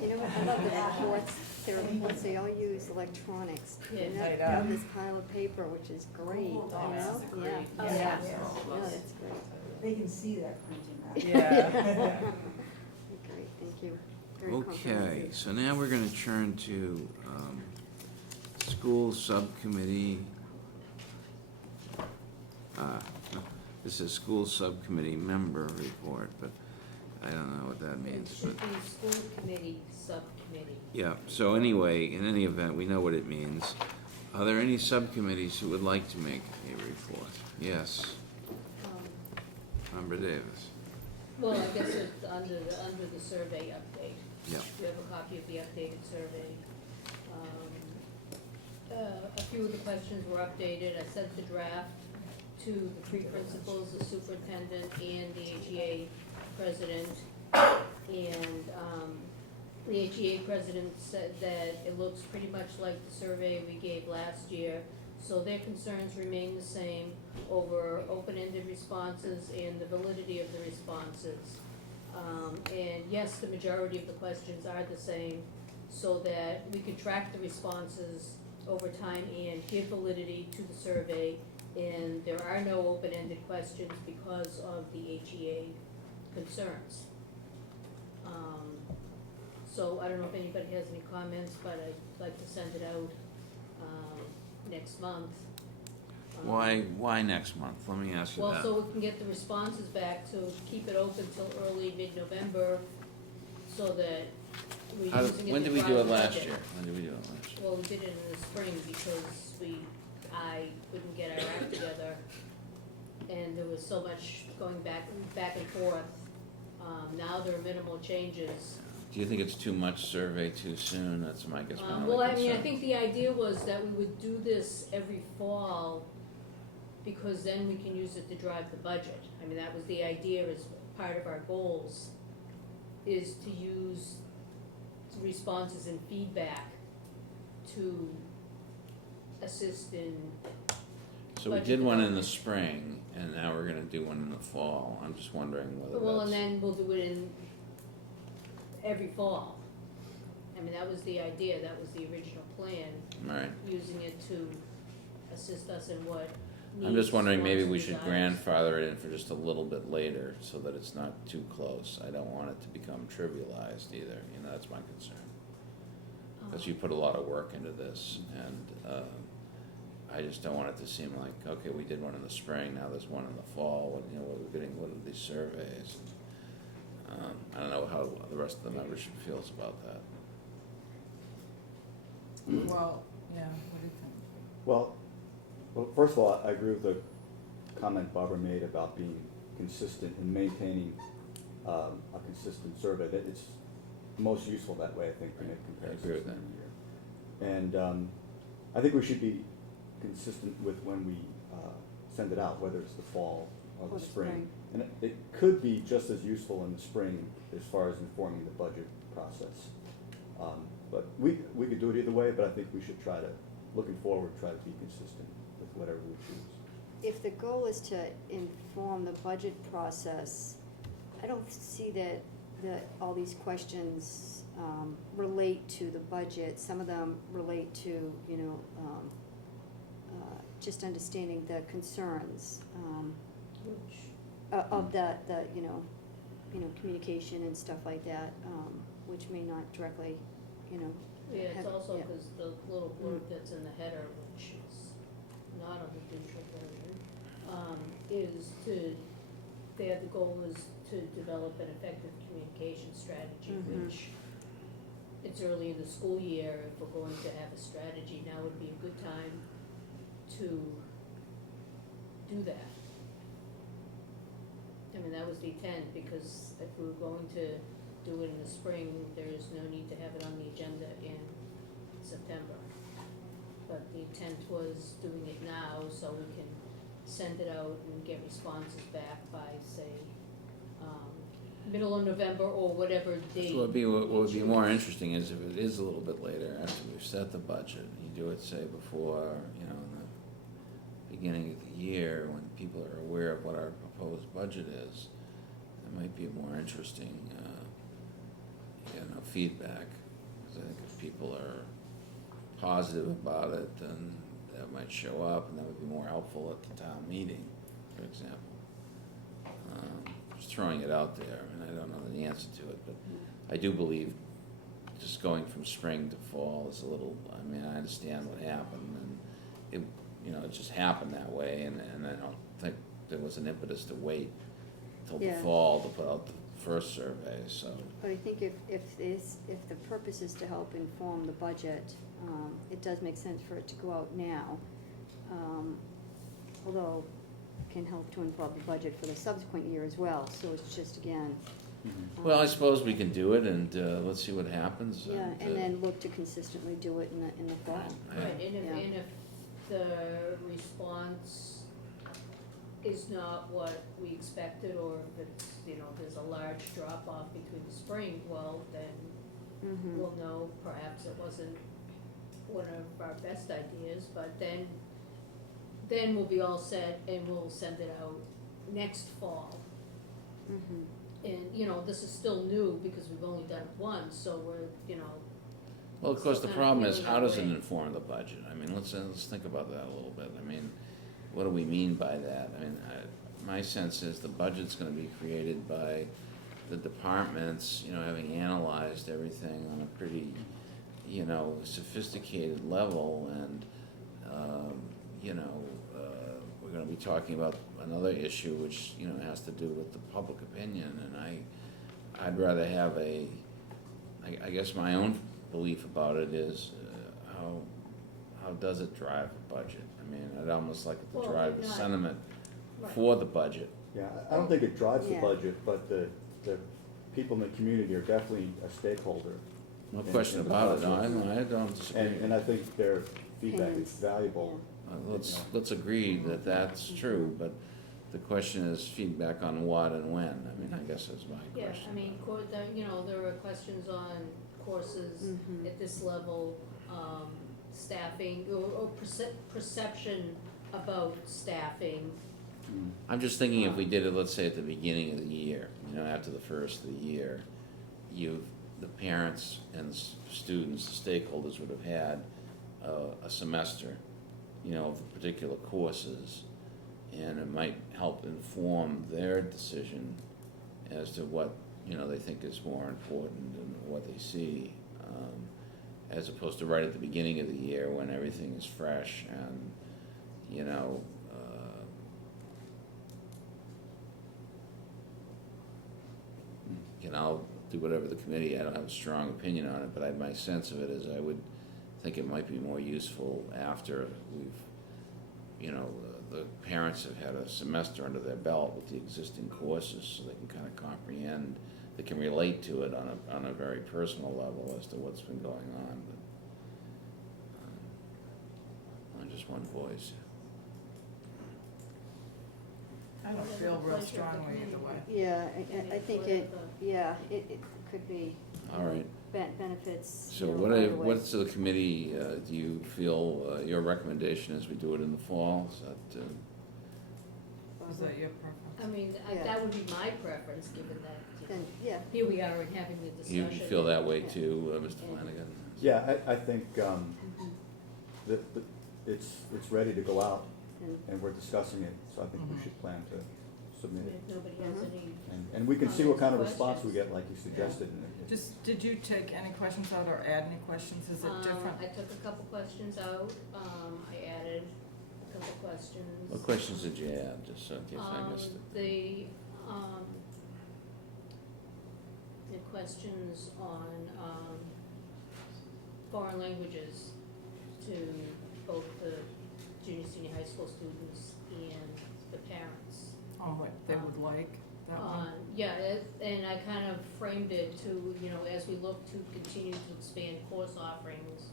know what, I love the reports, their reports, they all use electronics. They're not Yeah. on this pile of paper, which is great, you know? Oh, this is Yeah, great. yeah, Yeah. yeah, that's great. They can see that printing out. Yeah. Great, thank you. Very Okay, comprehensive. so now we're going to turn to school subcommittee. This is school subcommittee member report, but I don't know what that It means. should But be school committee, subcommittee. yeah, so anyway, in any event, we know what it means. Are there any subcommittees who would like to make a report? Yes, Um, Member Davis. Well, I guess it's under the survey update. Yeah. You have a copy of the updated survey. A few of the questions were updated. I sent the draft to the 3 principals, the superintendent, and the HEA president. And the HEA president said that it looks pretty much like the survey we gave last year. So their concerns remain the same over open-ended responses and the validity of the responses. And yes, the majority of the questions are the same, so that we can track the responses over time and give validity to the survey. And there are no open-ended questions because of the HEA concerns. So I don't know if anybody has any comments, but I'd like to send it out next month. Why next month? Let me ask you Well, that. so we can get the responses back, to keep it open till early, mid-November, so that we're How- using it When to did we drive do it the last budget. year? When did we do it last year? Well, we did it in the spring because I couldn't get our act together, and there was so much going back and forth. Now there are minimal changes. Do you think it's too much survey too soon? That's my guess. Well, I mean, I think the idea was that we would do this every fall, because then we can use it to drive the budget. I mean, that was the idea, as part of our goals, is to use responses and feedback to assist in, So we budget did one in the development. spring, and now we're gonna do one in the fall. I'm just wondering whether well, and that's, then we'll do it in every fall. I mean, that was the idea, that was the original plan, right. using it to assist us in what needs, I'm just wondering, maybe wants, we should desires. grandfather it in for just a little bit later, so that it's not too close. I don't want it to become trivialized either, that's my concern. Because you put a lot of work into this, and I just don't want it to seem like, okay, we did one in the spring, now there's one in the fall, what are these surveys? I don't know how the rest of the membership feels about that. Well, yeah, what do you think? Well, first of all, I agree with the comment Barbara made about being consistent and maintaining a consistent survey. That it's most useful that way, I think, to make comparisons. agree with that. every year. And I think we should be consistent with when we send it out, whether it's the fall or the spring. And it could be just as useful in the spring as far as informing the budget process. But we could do it either way, but I think we should try to, looking forward, try to be consistent with whatever we choose. If the goal is to inform the budget process, I don't see that all these questions relate to the budget. Some of them relate to, just understanding the concerns of the communication and stuff like that, which may not directly, Yeah, it's have- also yeah. because the little blurb that's in the header, which is not on the digital version, is the goal is to develop an effective communication strategy, Mhm. which it's early in the school year. If we're going to have a strategy, now would be a good time to do that. I mean, that was the intent, because if we were going to do it in the spring, there's no need to have it on the agenda in September. But the intent was doing it now, so we can send it out and get responses back by, say, middle of November or whatever date. So what would be more interesting is if it is a little bit later, after we've set the budget, you do it, say, before, in the beginning of the year, when people are aware of what our proposed budget is, it might be more interesting, feedback. Because I think if people are positive about it, then that might show up, and that would be more helpful at the town meeting, for example. Just throwing it out there. I mean, I don't know the answer to it, but I do believe just going from spring to fall is a little, I mean, I understand what happened, and it just happened that way, and I don't think there was an impetus to wait till the Yeah. fall to put out the first survey, so. But I think if the purpose is to help inform the budget, it does make sense for it to go out now. Although it can help to inform the budget for the subsequent year as well, so it's just, again. Well, I suppose we can do it, and let's see what happens. Yeah, and then look to consistently do it in the fall. Right, and Yeah. if the response is not what we expected, or if it's, there's a large drop off between the spring, well, then Mhm. we'll know perhaps it wasn't one of our best ideas, but then we'll be all set and we'll send it out next fall. Mhm. And, this is still new because we've only done it once, so we're, Well, of course, the still kinda problem is, feeling how does it our way. inform the budget? I mean, let's think about that a little bit. I mean, what do we mean by that? I mean, my sense is the budget's gonna be created by the departments, having analyzed everything on a pretty, sophisticated level, and, we're gonna be talking about another issue which, has to do with the public opinion, and I'd rather have I guess my own belief about it is, how does it drive the budget? I mean, I'd almost like it to Well, drive the not- sentiment Right. for the budget. Yeah, I don't think it drives the Yeah. budget, but the people in the community are definitely a stakeholder. No in- question in the about it, no, process. I don't disagree. And I think their feedback is Opinions. valuable. Let's agree that that's true, but the question is feedback on what and when. I mean, I guess that's my Yeah, question. I mean, there are questions on courses Mhm. at this level, staffing, or perception about staffing. I'm just thinking if we did it, let's say at the beginning of the year, after the first of the year, the parents and students, the stakeholders would have had a semester, of particular courses, and it might help inform their decision as to what, they think is more important and what they see, as opposed to right at the beginning of the year when everything is fresh and, I'll do whatever the committee, I don't have a strong opinion on it, but my sense of it is I would think it might be more useful after the parents have had a semester under their belt with the existing courses, so they can kind of comprehend, they can relate to it on a very personal level as to what's been going on. just one voice. I don't feel real strongly either way. Yeah, I think it could be All right. benefits. So you know, what either way. what's the committee, do you feel, your recommendation is we do it in the fall? Is that, Is that your preference? I mean, Yeah. that would be my preference, given that, Then, yeah, here we are and having the you discussion. feel that way too, Mr. Flanagan? Yeah, I think that it's ready to go out, and and we're discussing it, so I think we Mhm. should plan to submit it. If nobody has Mhm. any, And we can see what kind of Comments, response we questions? get, like you suggested. and it- Just, did you take any questions out or add any questions? Is it different? I took a couple questions out, I added a couple questions. What questions did you add, just so in case I missed it? The questions on, foreign languages to both the junior, senior high school students and the parents. Oh, what they would like, that one? Yeah, and I kind of framed it to, you know, as we look to continue to expand course offerings,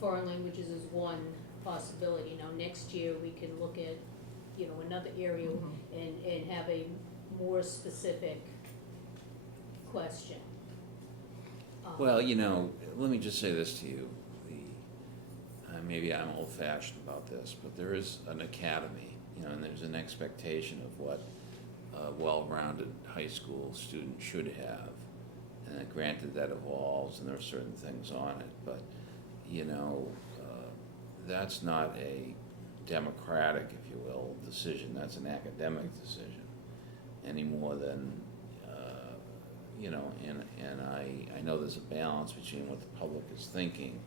foreign languages is one possibility. Now, next year, we can look at, you know, another area and have a more specific question. Well, you know, let me just say this to you. Maybe I'm old-fashioned about this, but there is an academy, you know, and there's an expectation of what a well-rounded high school student should have. And granted, that evolves, and there are certain things on it, but, you know, that's not a democratic, if you will, decision. That's an academic decision, any more than, you know, and I know there's a balance between what the public is thinking,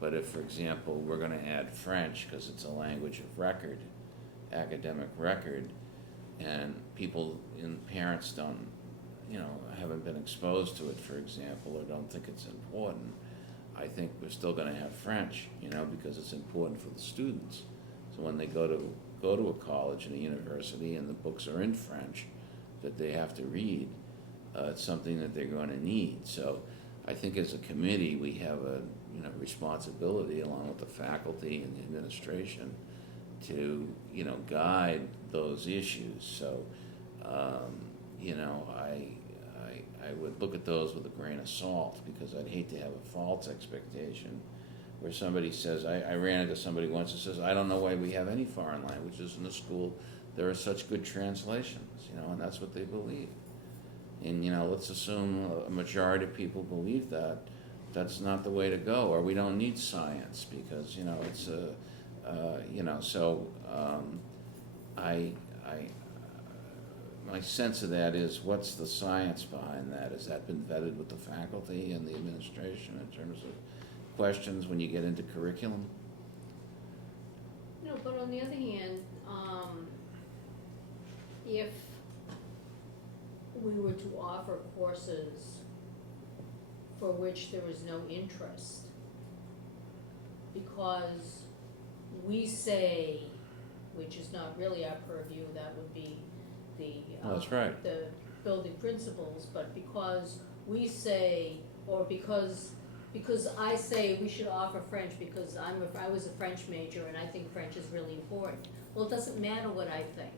but if, for example, we're gonna add French, because it's a language of record, academic record, and people, and parents don't, you know, haven't been exposed to it, for example, or don't think it's important, I think we're still gonna have French, you know, because it's important for the students. So when they go to a college and a university and the books are in French that they have to read, it's something that they're going to need. So I think as a committee, we have a, you know, responsibility along with the faculty and the administration to, you know, guide those issues. So, you know, I would look at those with a grain of salt, because I'd hate to have a false expectation where somebody says, I ran into somebody once who says, I don't know why we have any foreign languages in the school. There are such good translations, you know, and that's what they believe. And, you know, let's assume a majority of people believe that. That's not the way to go, or we don't need science, because, you know, it's you know, so my sense of that is, what's the science behind that? Has that been vetted with the faculty and the administration in terms of questions when you get into curriculum? No, but on the other hand, if we were to offer courses for which there is no interest, because we say, which is not really our purview, that would be the, That's right. the building principals, but because we say, or because I say we should offer French because I was a French major and I think French is really important. Well, it doesn't matter what I think.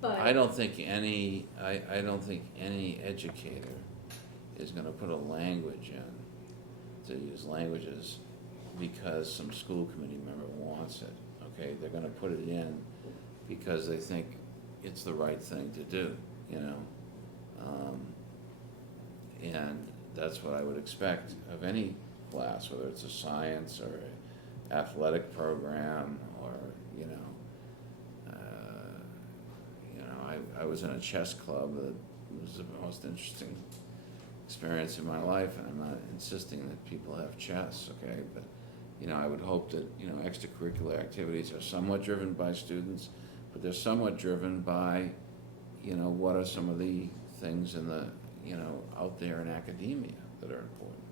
But I don't think any educator is gonna put a language in, to use languages, because some school committee member wants it, okay? They're gonna put it in because they think it's the right thing to do, you know? And that's what I would expect of any class, whether it's a science or an athletic program, or, you know, I was in a chess club that was the most interesting experience in my life, and I'm not insisting that people have chess, okay? But, you know, I would hope that, you know, extracurricular activities are somewhat driven by students, but they're somewhat driven by, you know, what are some of the things in the, you know, out there in academia that are important.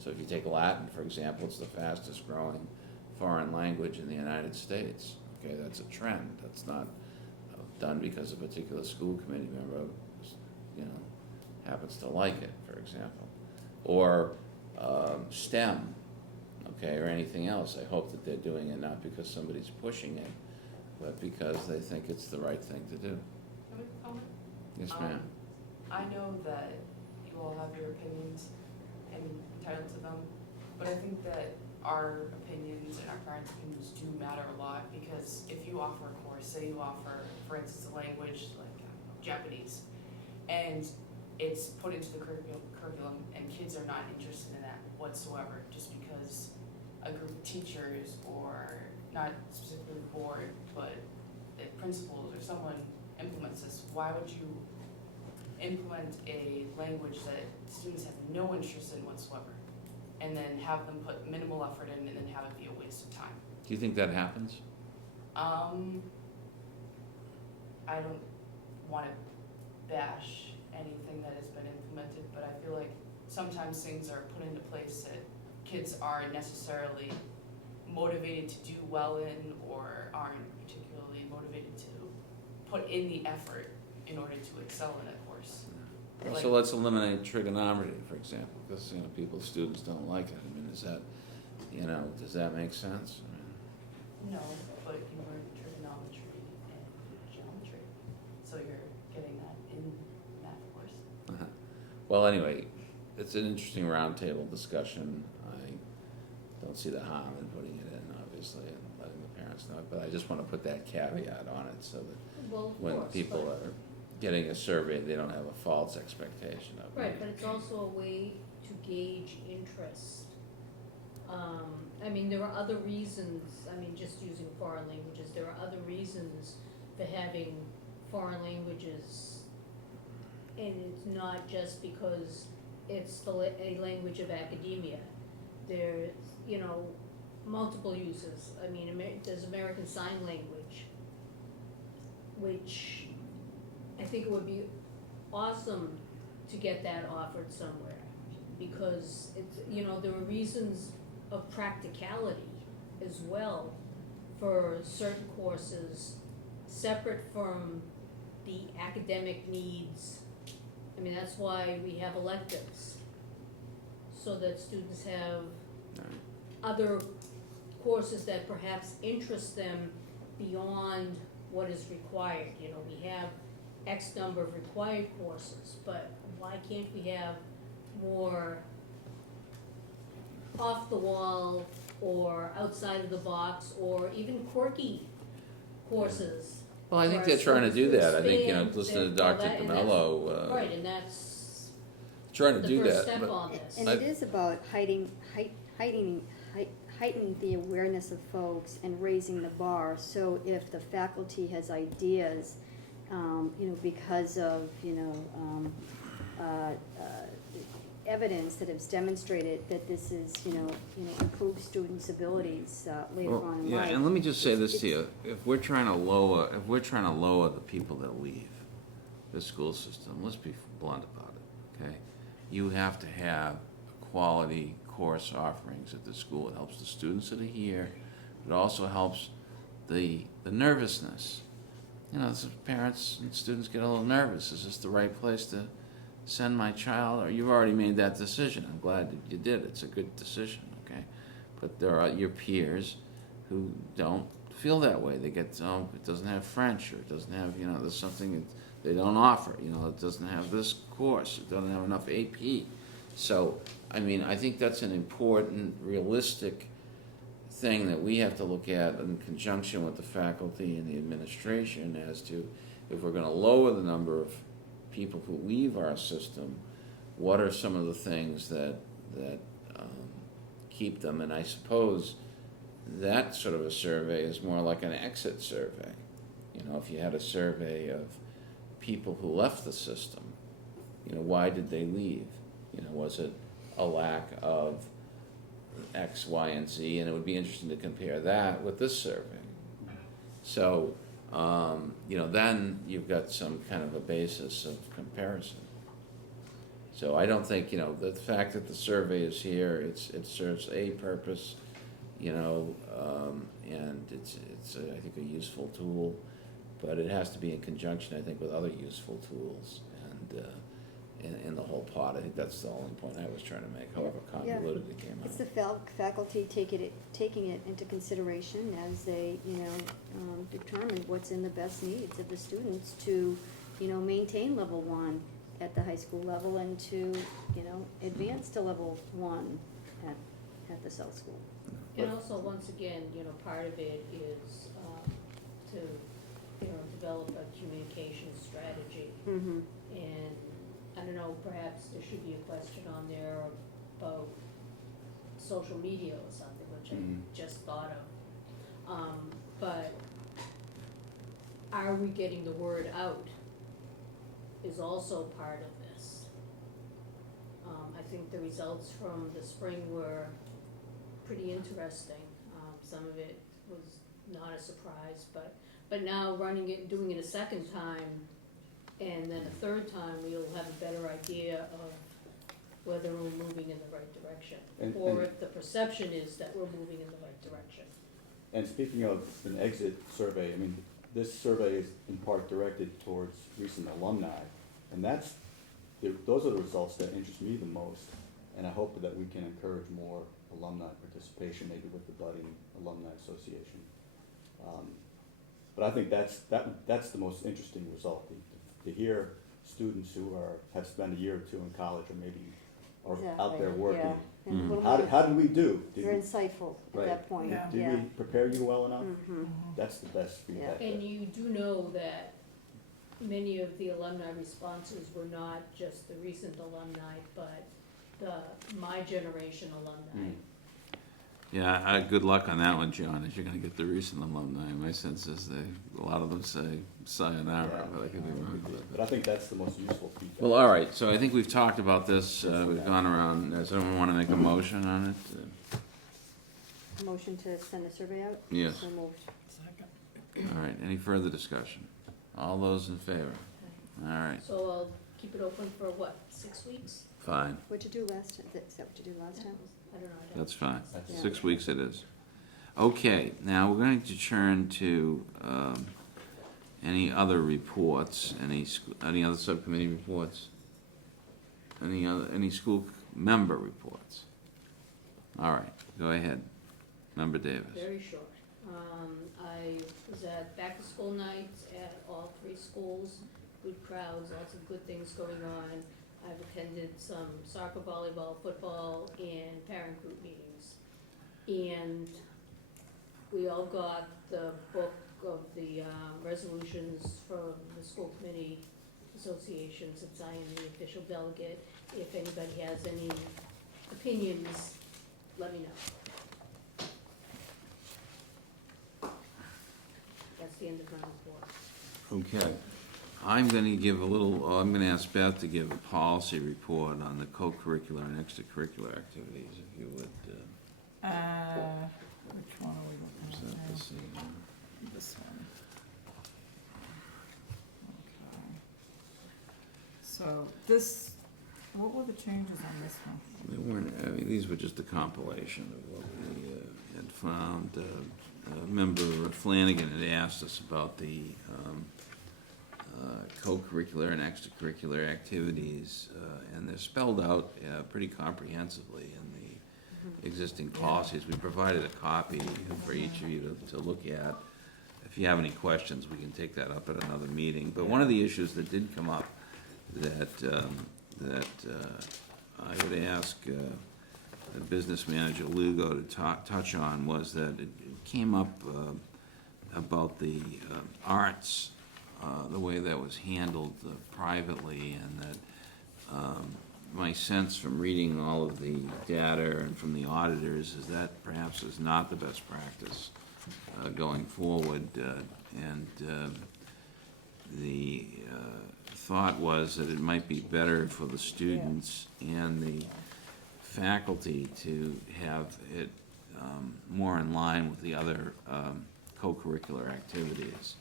So if you take Latin, for example, it's the fastest growing foreign language in the United States, okay? That's a trend. That's not done because a particular school committee member, you know, happens to like it, for example. Or STEM, okay, or anything else. I hope that they're doing it not because somebody's pushing it, but because they think it's the right thing to do. Can I make a comment? Yes, ma'am. I know that you all have your opinions and entitled to them, but I think that our opinions and our parents' opinions do matter a lot, because if you offer a course, say you offer, for instance, a language like Japanese, and it's put into the curriculum and kids are not interested in that whatsoever, just because a group of teachers, or not specifically the board, but the principals or someone implements this, why would you implement a language that students have no interest in whatsoever, and then have them put minimal effort in and then have it be a waste of time? Do you think that happens? I don't want to bash anything that has been implemented, but I feel like sometimes things are put into place that kids aren't necessarily motivated to do well in, or aren't particularly motivated to put in the effort in order to excel in a course. Well, so let's eliminate trigonometry, for example, because, you know, students don't like it. I mean, is that, you know, does that make sense? I mean, No, but you learn trigonometry and geometry, so you're getting that in math course. well, anyway, it's an interesting roundtable discussion. I don't see the harm in putting it in, obviously, and letting the parents know, but I just want to put that caveat on it so that Well, of when course, people but- are getting a survey, they don't have a false expectation of Right, it. but it's also a way to gauge interest. I mean, there are other reasons, I mean, just using foreign languages, there are other reasons for having foreign languages. And it's not just because it's a language of academia. There's, you know, multiple uses. I mean, there's American Sign Language, which I think it would be awesome to get that offered somewhere, because it's, you know, there are reasons of practicality as well for certain courses, separate from the academic needs. I mean, that's why we have electives, so that students have other courses that perhaps interest them beyond what is required. You know, we have X number of required courses, but why can't we have more off the wall or outside of the box, or even quirky courses? Well, I think for they're our trying to do students that. I think, you know, expand listen to their- well, Dr. that- and that's- DeMello, Right, and that's trying to the do first that, step but on this. And it is about heightening the awareness of folks and raising the bar. So if the faculty has ideas, you know, because of, you know, evidence that has demonstrated that this is, you know, improves students' abilities later Well, on in yeah, life. and let me just say this to you, if we're trying to lower the people that leave the school system, let's be blunt about it, okay? You have to have quality course offerings at the school. It helps the students that are here, it also helps the nervousness. You know, some parents and students get a little nervous, is this the right place to send my child? Or you've already made that decision, I'm glad that you did, it's a good decision, okay? But there are your peers who don't feel that way. They get, oh, it doesn't have French, or it doesn't have, you know, there's something that they don't offer, you know, it doesn't have this course, it doesn't have enough AP. So, I mean, I think that's an important, realistic thing that we have to look at in conjunction with the faculty and the administration as to if we're gonna lower the number of people who leave our system, what are some of the things that keep them? And I suppose that sort of a survey is more like an exit survey. You know, if you had a survey of people who left the system, you know, why did they leave? You know, was it a lack of X, Y, and Z? And it would be interesting to compare that with this survey. So, you know, then you've got some kind of a basis of comparison. So I don't think, you know, the fact that the survey is here, it serves a purpose, you know, and it's I think a useful tool, but it has to be in conjunction, I think, with other useful tools. in the whole pot. I think that's the only point I was trying to make, however convoluted it came It's out. the faculty taking it into consideration as they, determine what's in the best needs of the students to, maintain level one at the high school level and to, advance to level one at the South School. And also, once again, part of it is, to, develop a communication strategy. Mm-hmm. And I don't know, perhaps there should be a question on there about social media or something, which Mhm. I just thought of. But are we getting the word out is also part of this. I think the results from the spring were pretty interesting. Some of it was not a surprise, but now running it, doing it a second time, and then a third time, we'll have a better idea of whether we're moving in the right direction. Or And- if the perception is that we're moving in the right direction. And speaking of an exit survey, I mean, this survey is in part directed towards recent alumni, and those are the results that interest me the most. And I hope that we can encourage more alumni participation, maybe with the budding alumni association. But I think that's the most interesting result, to hear students who have spent a year or two in college or maybe are out there Exactly, working. yeah. And a little How more- did we do? They're insightful at Right. that point, yeah. Did we prepare you well enough? Mm-hmm. That's the best feedback. And you do know that many of the alumni responses were not just the recent alumni, but my generation alumni. Yeah, good luck on that one, John, as you're gonna get the recent alumni. My sense is a lot of them say sayonara, but I could be wrong with that. But I think that's the most useful feedback. Well, all right, so I think we've talked about this, we've gone around. Does someone wanna make a motion on it? Motion to send the survey out? Yes. So moved. All right, any further discussion? All those in favor? All right, So I'll keep it open for what, 6 weeks? fine, What'd you do last, is that what you did last time? I don't know. I don't- that's fine. Yeah. 6 weeks it is. Okay, now we're going to turn to, any other reports, any other subcommittee reports? Any school member reports? All right, go ahead, Member Davis. Very short. I was at back-to-school nights at all 3 schools, good crowds, lots of good things going on. I've attended some soccer, volleyball, football, and parent group meetings. And we all got the book of the resolutions from the school committee association, since I am the official delegate. If anybody has any opinions, let me know. That's the end of my report. Okay, I'm gonna ask Beth to give a policy report on the co-curricular and extracurricular activities, if you would, Which one are we looking set at the now? scene. This one. Okay. So this, what were the changes on this one? They weren't, I mean, these were just a compilation of what we had found. Member Flanagan had asked us about the co-curricular and extracurricular activities, and they're spelled out pretty comprehensively in the existing policies. We provided a copy for each of you to look at. If you have any questions, we can take that up at another meeting. But one of the issues that did come up that I would ask Business Manager Lugo to touch on was that it came up about the arts, the way that was handled privately, and that my sense from reading all of the data and from the auditors is that perhaps is not the best practice going forward. And the thought was that it might be better for the students and the faculty to have it more in line with the other co-curricular activities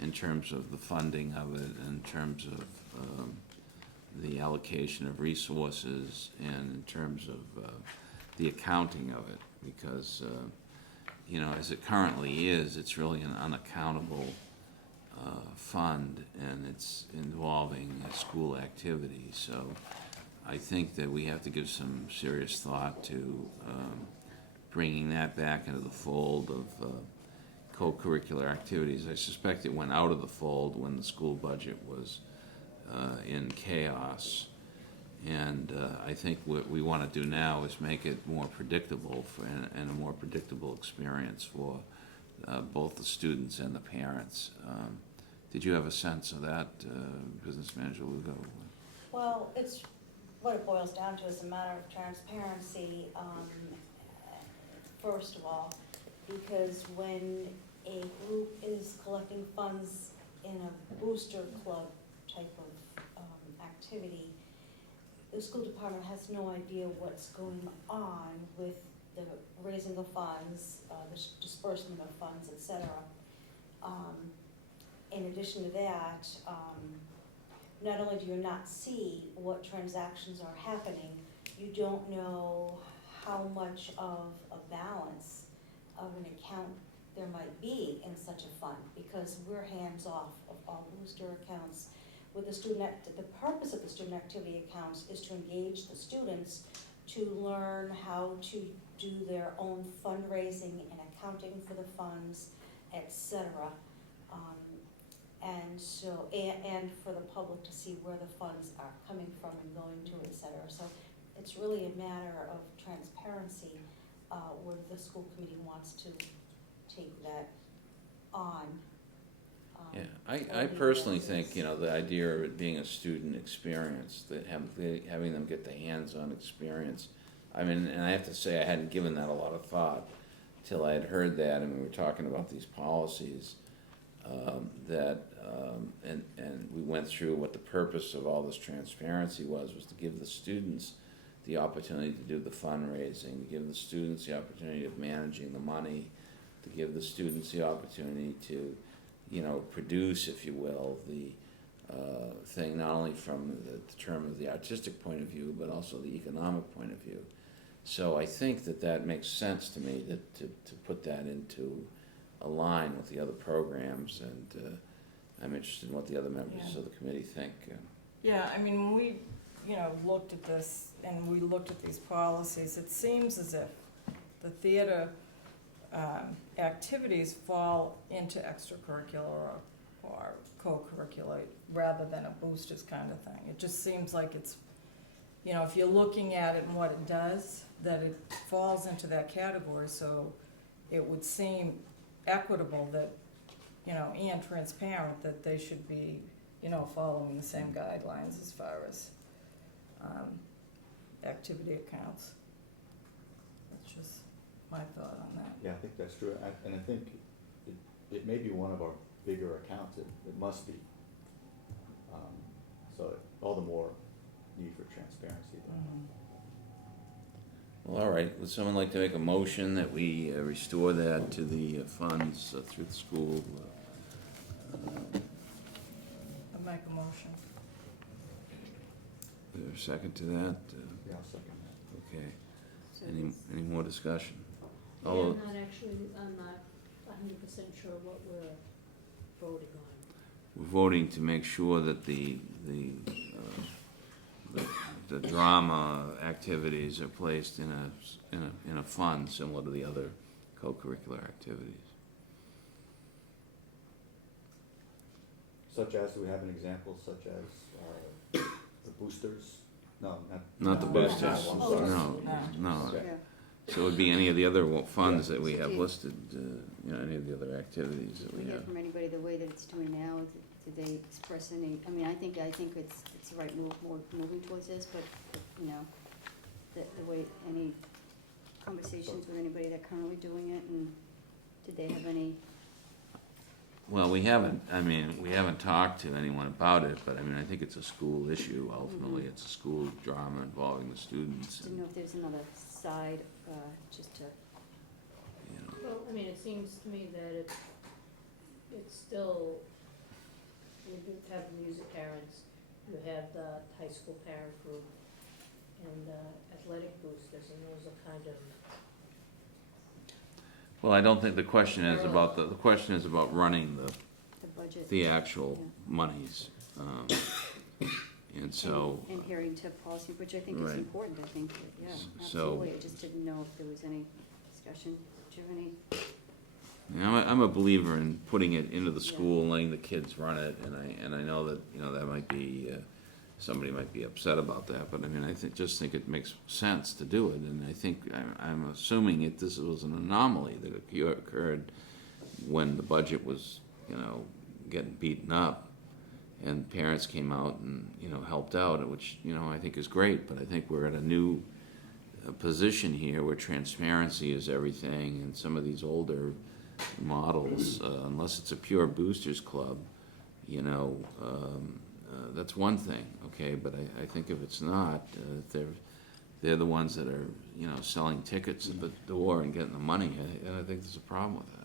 in terms of the funding of it, in terms of the allocation of resources, and in terms of the accounting of it, because you know, as it currently is, it's really an unaccountable fund, and it's involving school activities. So I think that we have to give some serious thought to bringing that back into the fold of co-curricular activities. I suspect it went out of the fold when the school budget was in chaos. And I think what we want to do now is make it more predictable and a more predictable experience for both the students and the parents. Did you have a sense of that, Business Manager Lugo? Well, it's, what it boils down to is a matter of transparency, first of all, because when a group is collecting funds in a booster club type of activity, the school department has no idea what's going on with the raising of funds, the disbursement of funds, etc. In addition to that, not only do you not see what transactions are happening, you don't know how much of a balance of an account there might be in such a fund, because we're hands off of all booster accounts. With the purpose of the student activity accounts is to engage the students to learn how to do their own fundraising and accounting for the funds, etc. And so, and for the public to see where the funds are coming from and going to, etc. So it's really a matter of transparency, where the school committee wants to take that on. Yeah, I personally think, the idea of it being a student experience, that having them get the hands-on experience. I mean, and I have to say, I hadn't given that a lot of thought till I had heard that, and we were talking about these policies, and we went through what the purpose of all this transparency was to give the students the opportunity to do the fundraising, to give the students the opportunity of managing the money, to give the students the opportunity to produce, if you will, the thing, not only from the term of the artistic point of view, but also the economic point of view. So I think that makes sense to me to put that into a line with the other programs, and I'm interested in what the other members of the committee think. Yeah, I mean, when we, looked at this and we looked at these policies, it seems as if the theater activities fall into extracurricular or co-curricular rather than a boosters kind of thing. It just seems like it's, if you're looking at it and what it does, that it falls into that category, so it would seem equitable that, and transparent that they should be, following the same guidelines as far as activity accounts. That's just my thought on that. Yeah, I think that's true, and I think it may be one of our bigger accounts, it must be. So all the more need for transparency there. Well, all right, would someone like to make a motion that we restore that to the funds through the school? I'll make a motion. Is there a second to that? Yeah, I'll second that. Okay, So any more discussion? yeah, All I'm not 100% sure what we're voting on. We're voting to make sure that the drama activities are placed in a fund similar to the other co-curricular activities. Such as, do we have an example, such as the boosters? No, Not the No, boosters, not one. no. Okay. So it would be any of the other funds Yeah. that we have Okay. listed, any of the other activities that Did we we hear have. from anybody the way that it's doing now? Did they express any, I mean, I think it's the right move, more moving towards this, but, the way, any conversations with anybody that currently doing it, and did they have any? Well, we haven't talked to anyone about it, but I think it's a school issue. Ultimately, Mhm. it's a school drama involving the students. Didn't know if there's another side, just to, Well, I mean, it seems to me that it's still, you do have music parents, you have the high school parent group, and athletic boosters, and those are kind of, Well, I don't think the question is about the question is about running the budget. the actual monies. And so, And adhering to policy, which I think is Right. important, I think, yeah, So- absolutely. I just didn't know if there was any discussion. Do you have any? I'm a believer in putting it into the school and letting the kids run it, and I know that, you know, that might be, somebody might be upset about that, but I mean, I just think it makes sense to do it, and I think, I'm assuming this was an anomaly that occurred when the budget was, you know, getting beaten up, and parents came out and, you know, helped out, which, you know, I think is great, but I think we're at a new position here where transparency is everything, and some of these older models, unless it's a pure boosters club, you know, that's one thing, okay, but I think if it's not, they're the ones that are, you know, selling tickets at the door and getting the money, and I think there's a problem with that.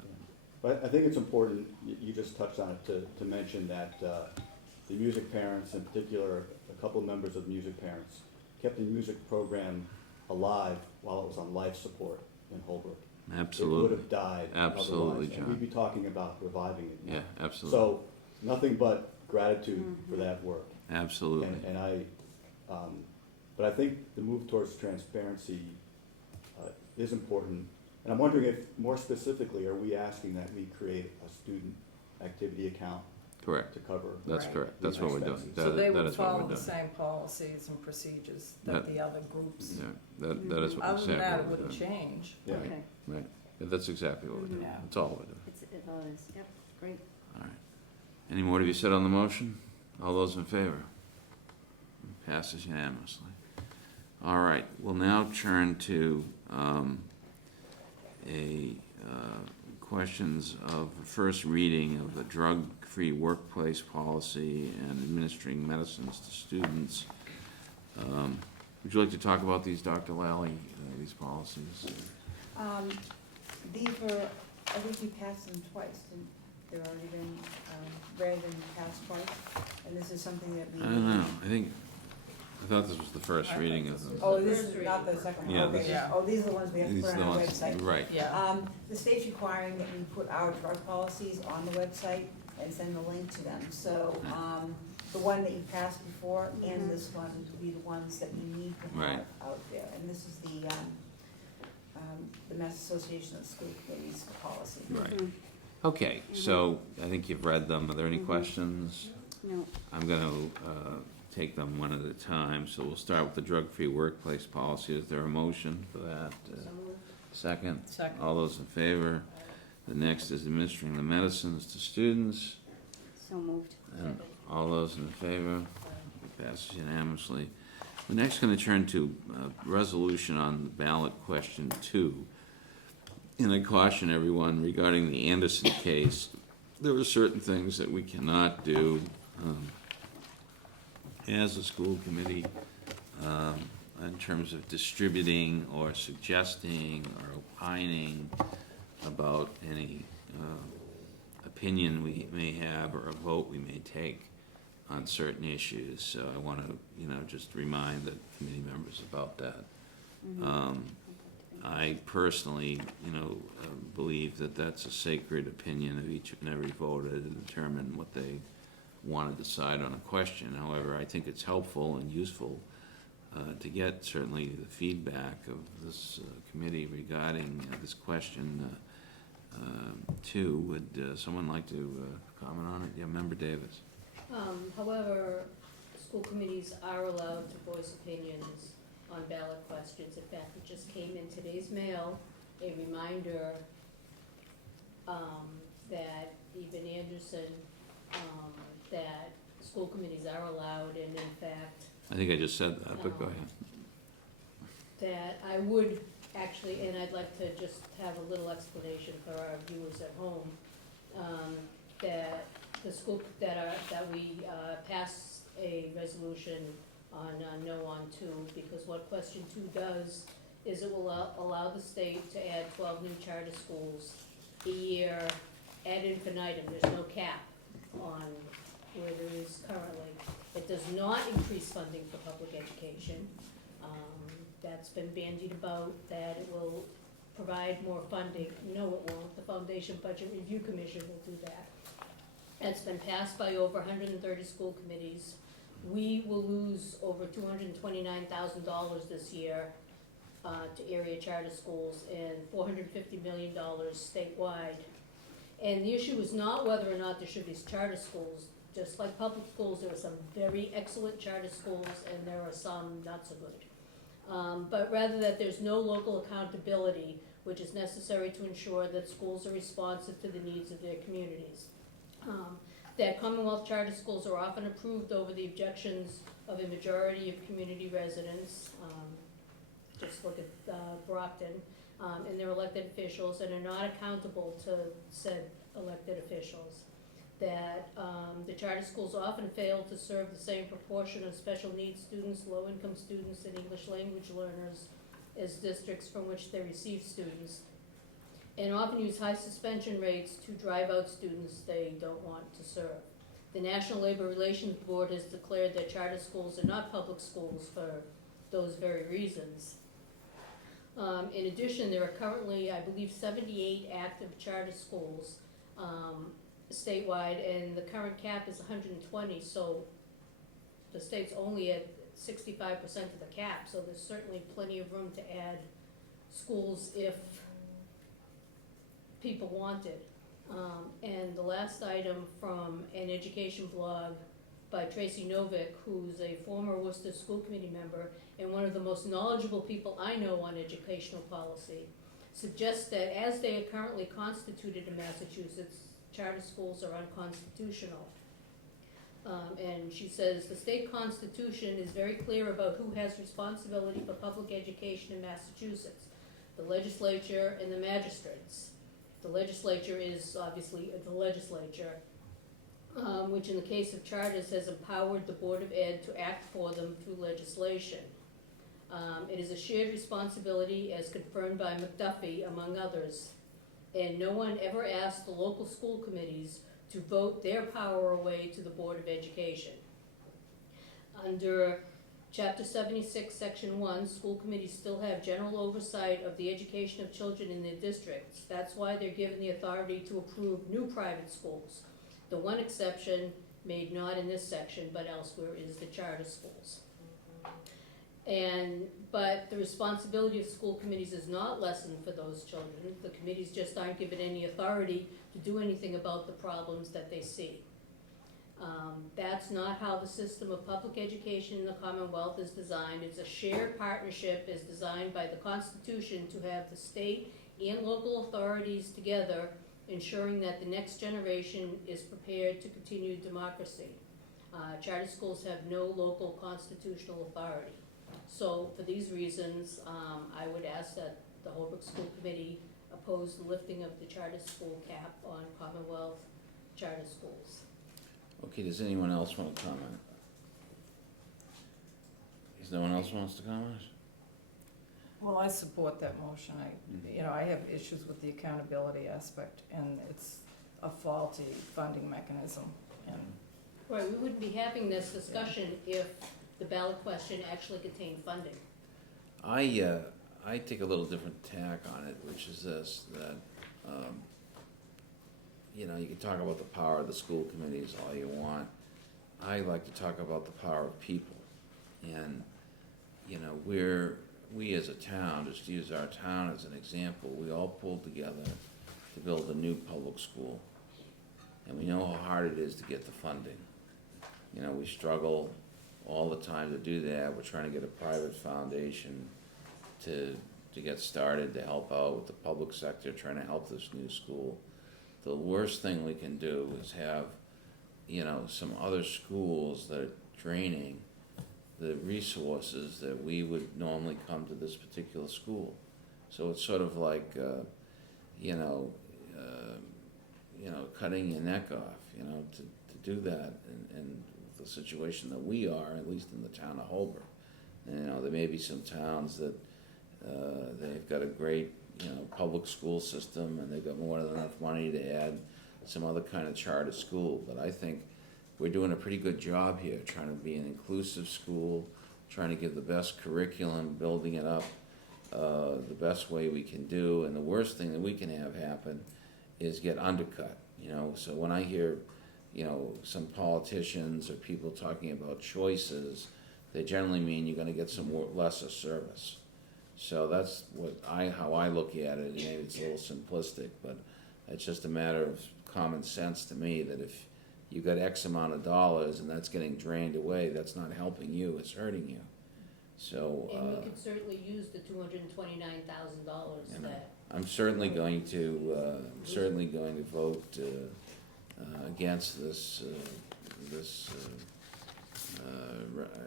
But I think it's important, you just touched on it, to mention that the music parents, in particular, a couple of members of the music parents, kept the music program alive while it was on life support in Holbrook. Absolutely. It would have died Absolutely, otherwise, and John. we'd be talking about reviving it now. Yeah, absolutely. So, nothing but gratitude for that work. Absolutely. And but I think the move towards transparency is important. And I'm wondering if, more specifically, are we asking that we create a student activity account Correct. to cover? That's Right. correct. That's what we're doing. expenses? So they That would is what we're follow the doing. same policies and procedures that That- the other groups. Yeah, that is what we're Other saying. than that, it we're wouldn't doing. change. Yeah. Okay. Right, yeah, that's exactly what we're doing. Yeah. That's all we're doing. It all is, yep, great. All right. Any more to be said on the motion? All those in favor? Passes unanimously. All right, we'll now turn to questions of first reading of the drug-free workplace policy and administering medicines to students. Would you like to talk about these, Dr. Lally, these policies? These were, I think we passed them twice, didn't, they've already been, read and passed twice, and this is something that we. I don't know, I thought this was the first reading of them. Oh, this is not the second one, Yeah, okay, this is- oh, these are the ones we have to These put are the on our ones, website. right. Yeah. The state's requiring that we put our drug policies on the website and send a link to them, so, the one that you passed before and this one would be the ones that we need to have Right. out there, and this is the Mass Association of School Committees policy. Right. Okay, so I think you've read them. Are there any questions? No, I'm gonna take them one at a time, so we'll start with the drug-free workplace policy. Is there a motion for that? Second? Second. All those in favor? The next is administering the medicines to students. so moved. And all those in favor? It passes unanimously. We're next gonna turn to resolution on the ballot question 2. And I caution everyone regarding the Anderson case, there are certain things that we cannot do as a school committee in terms of distributing or suggesting or opining about any opinion we may have or a vote we may take on certain issues. So I want to, just remind the committee members about that. I personally, believe that that's a sacred opinion of each and every voter to determine what they want to decide on a question. However, I think it's helpful and useful to get certainly the feedback of this committee regarding this question. Too, would someone like to comment on it? Yeah, Member Davis. However, school committees are allowed to voice opinions on ballot questions. In fact, it just came in today's mail, a reminder that even Anderson, that school committees are allowed, and in fact, I think I just said that, but go ahead. that I would actually, and I'd like to just have a little explanation for our viewers at home, that the school, that we pass a resolution on no on 2, because what question 2 does is it will allow the state to add 12 new charter schools a year ad infinitum. There's no cap on where there is currently. It does not increase funding for public education. That's been bandied about, that it will provide more funding. No, it won't. The Foundation Budget Review Commission will do that. It's been passed by over 130 school committees. We will lose over $229,000 this year to area charter schools and $450 million statewide. And the issue is not whether or not there should be charter schools. Just like public schools, there are some very excellent charter schools and there are some not so good. But rather that there's no local accountability, which is necessary to ensure that schools are responsive to the needs of their communities. That Commonwealth charter schools are often approved over the objections of a majority of community residents. Just look at Brockton, and their elected officials, and are not accountable to said elected officials. That the charter schools often fail to serve the same proportion of special needs students, low-income students, and English language learners as districts from which they receive students, and often use high suspension rates to drive out students they don't want to serve. The National Labor Relations Board has declared that charter schools are not public schools for those very reasons. In addition, there are currently, I believe, 78 active charter schools statewide, and the current cap is 120, so the state's only at 65% of the cap, so there's certainly plenty of room to add schools if people want it. And the last item from an education blog by Tracy Novick, who's a former Worcester School Committee member and one of the most knowledgeable people I know on educational policy, suggests that as they are currently constituted in Massachusetts, charter schools are unconstitutional. And she says, the state constitution is very clear about who has responsibility for public education in Massachusetts, the legislature and the magistrates. The legislature is obviously the legislature, which in the case of charters has empowered the Board of Ed to act for them through legislation. It is a shared responsibility as confirmed by McDuffie, among others, and no one ever asked the local school committees to vote their power away to the Board of Education. Under Chapter 76, Section 1, school committees still have general oversight of the education of children in their districts. That's why they're given the authority to approve new private schools. The one exception, made not in this section but elsewhere, is the charter schools. But the responsibility of school committees is not lessened for those children. The committees just aren't given any authority to do anything about the problems that they see. That's not how the system of public education in the Commonwealth is designed. It's a shared partnership as designed by the Constitution to have the state and local authorities together, ensuring that the next generation is prepared to continue democracy. Charter schools have no local constitutional authority. So for these reasons, I would ask that the Holbrook School Committee oppose the lifting of the charter school cap on Commonwealth charter schools. Okay, does anyone else want to comment? Is no one else wants to comment? Well, I support that motion. I have issues with the accountability aspect, and it's a faulty funding mechanism. And Right, we wouldn't be having this discussion if the ballot question actually contained funding. I take a little different tack on it, which is this, that, you can talk about the power of the school committees all you want. I like to talk about the power of people. And, we as a town, just to use our town as an example, we all pulled together to build a new public school. And we know how hard it is to get the funding. We struggle all the time to do that. We're trying to get a private foundation to get started, to help out with the public sector, trying to help this new school. The worst thing we can do is have, some other schools that are draining the resources that we would normally come to this particular school. So it's sort of like, cutting your neck off, to do that and the situation that we are, at least in the town of Holbrook. And, there may be some towns that they've got a great, public school system and they've got more than enough money to add some other kind of charter school. But I think we're doing a pretty good job here, trying to be an inclusive school, trying to give the best curriculum, building it up the best way we can do. And the worst thing that we can have happen is get undercut. So when I hear you know, some politicians or people talking about choices, they generally mean you're gonna get some lesser service. So that's how I look at it. Maybe it's a little simplistic, but it's just a matter of common sense to me, that if you got X amount of dollars and that's getting drained away, that's not helping you, it's hurting you. So, And we could certainly use the $229,000 you know, that. I'm certainly going to vote against this,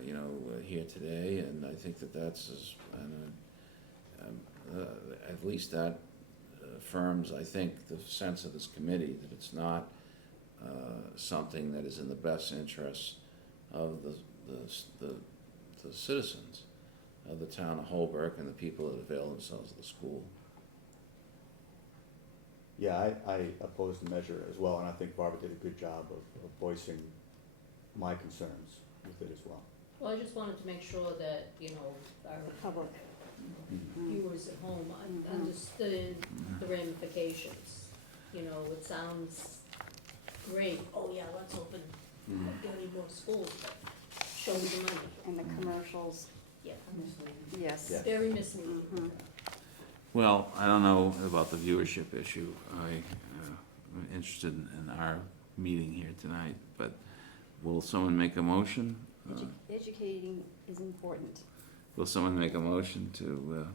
you know, here today, and I think that that's, at least that affirms, I think, the sense of this committee, that it's not something that is in the best interest of the citizens of the town of Holbrook and the people that avail themselves of the school. Yeah, I oppose the measure as well, and I think Barbara did a good job of voicing my concerns with it as well. Well, I just wanted to make sure that, you know, our Public. viewers at home understood the ramifications. You know, it sounds great, oh yeah, let's open 30 more schools, but show me the money. And the commercials, Yeah, yes. Yeah. very misleading. Mhm. Well, I don't know about the viewership issue. I'm interested in our meeting here tonight, but will someone make a motion? Educating is important. Will someone make a motion to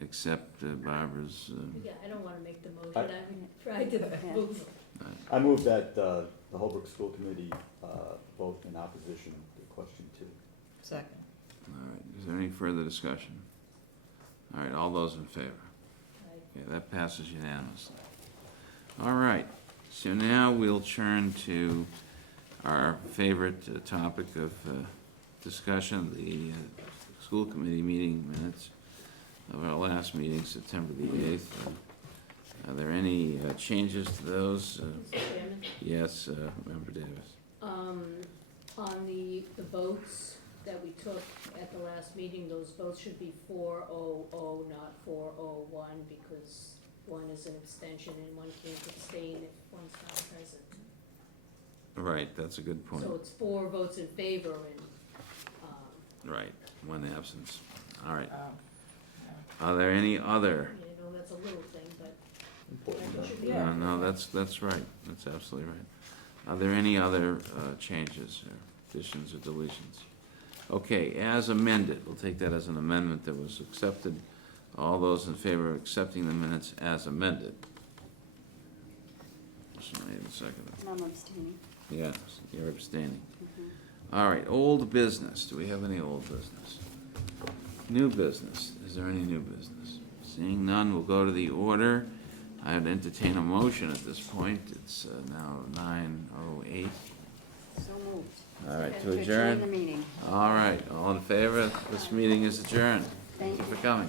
accept Barbara's? Yeah, I don't wanna make the motion, I- I would try to move. I move that the Holbrook School Committee vote in opposition to question 2. Second. All right, is there any further discussion? All right, all those in favor? Okay, that passes unanimously. All right, so now we'll turn to our favorite topic of discussion, the school committee meeting minutes of our last meeting, September the 8th. Are there any changes to those? Mr. Chairman? Yes, Member Davis. On the votes that we took at the last meeting, those votes should be 400, not 401, because one is an abstention and one can't abstain if one's not present. Right, that's a good point. So it's 4 votes in favor and, Right, one absence. All right. Are there any other? you know, that's a little thing, but Important. it should be. No, that's right. That's absolutely right. Are there any other changes or additions or deletions? Okay, as amended, we'll take that as an amendment that was accepted. All those in favor of accepting the minutes as amended? Just made a second. I'm abstaining. Yes, you're abstaining. Mhm. All right, old business. Do we have any old business? New business. Is there any new business? Seeing none, we'll go to the order. I would entertain a motion at this point. It's now 9:08. So moved. All right, And to the adjourn? meeting. All right, all in favor? This meeting is adjourned. Thank Thank you you. for coming.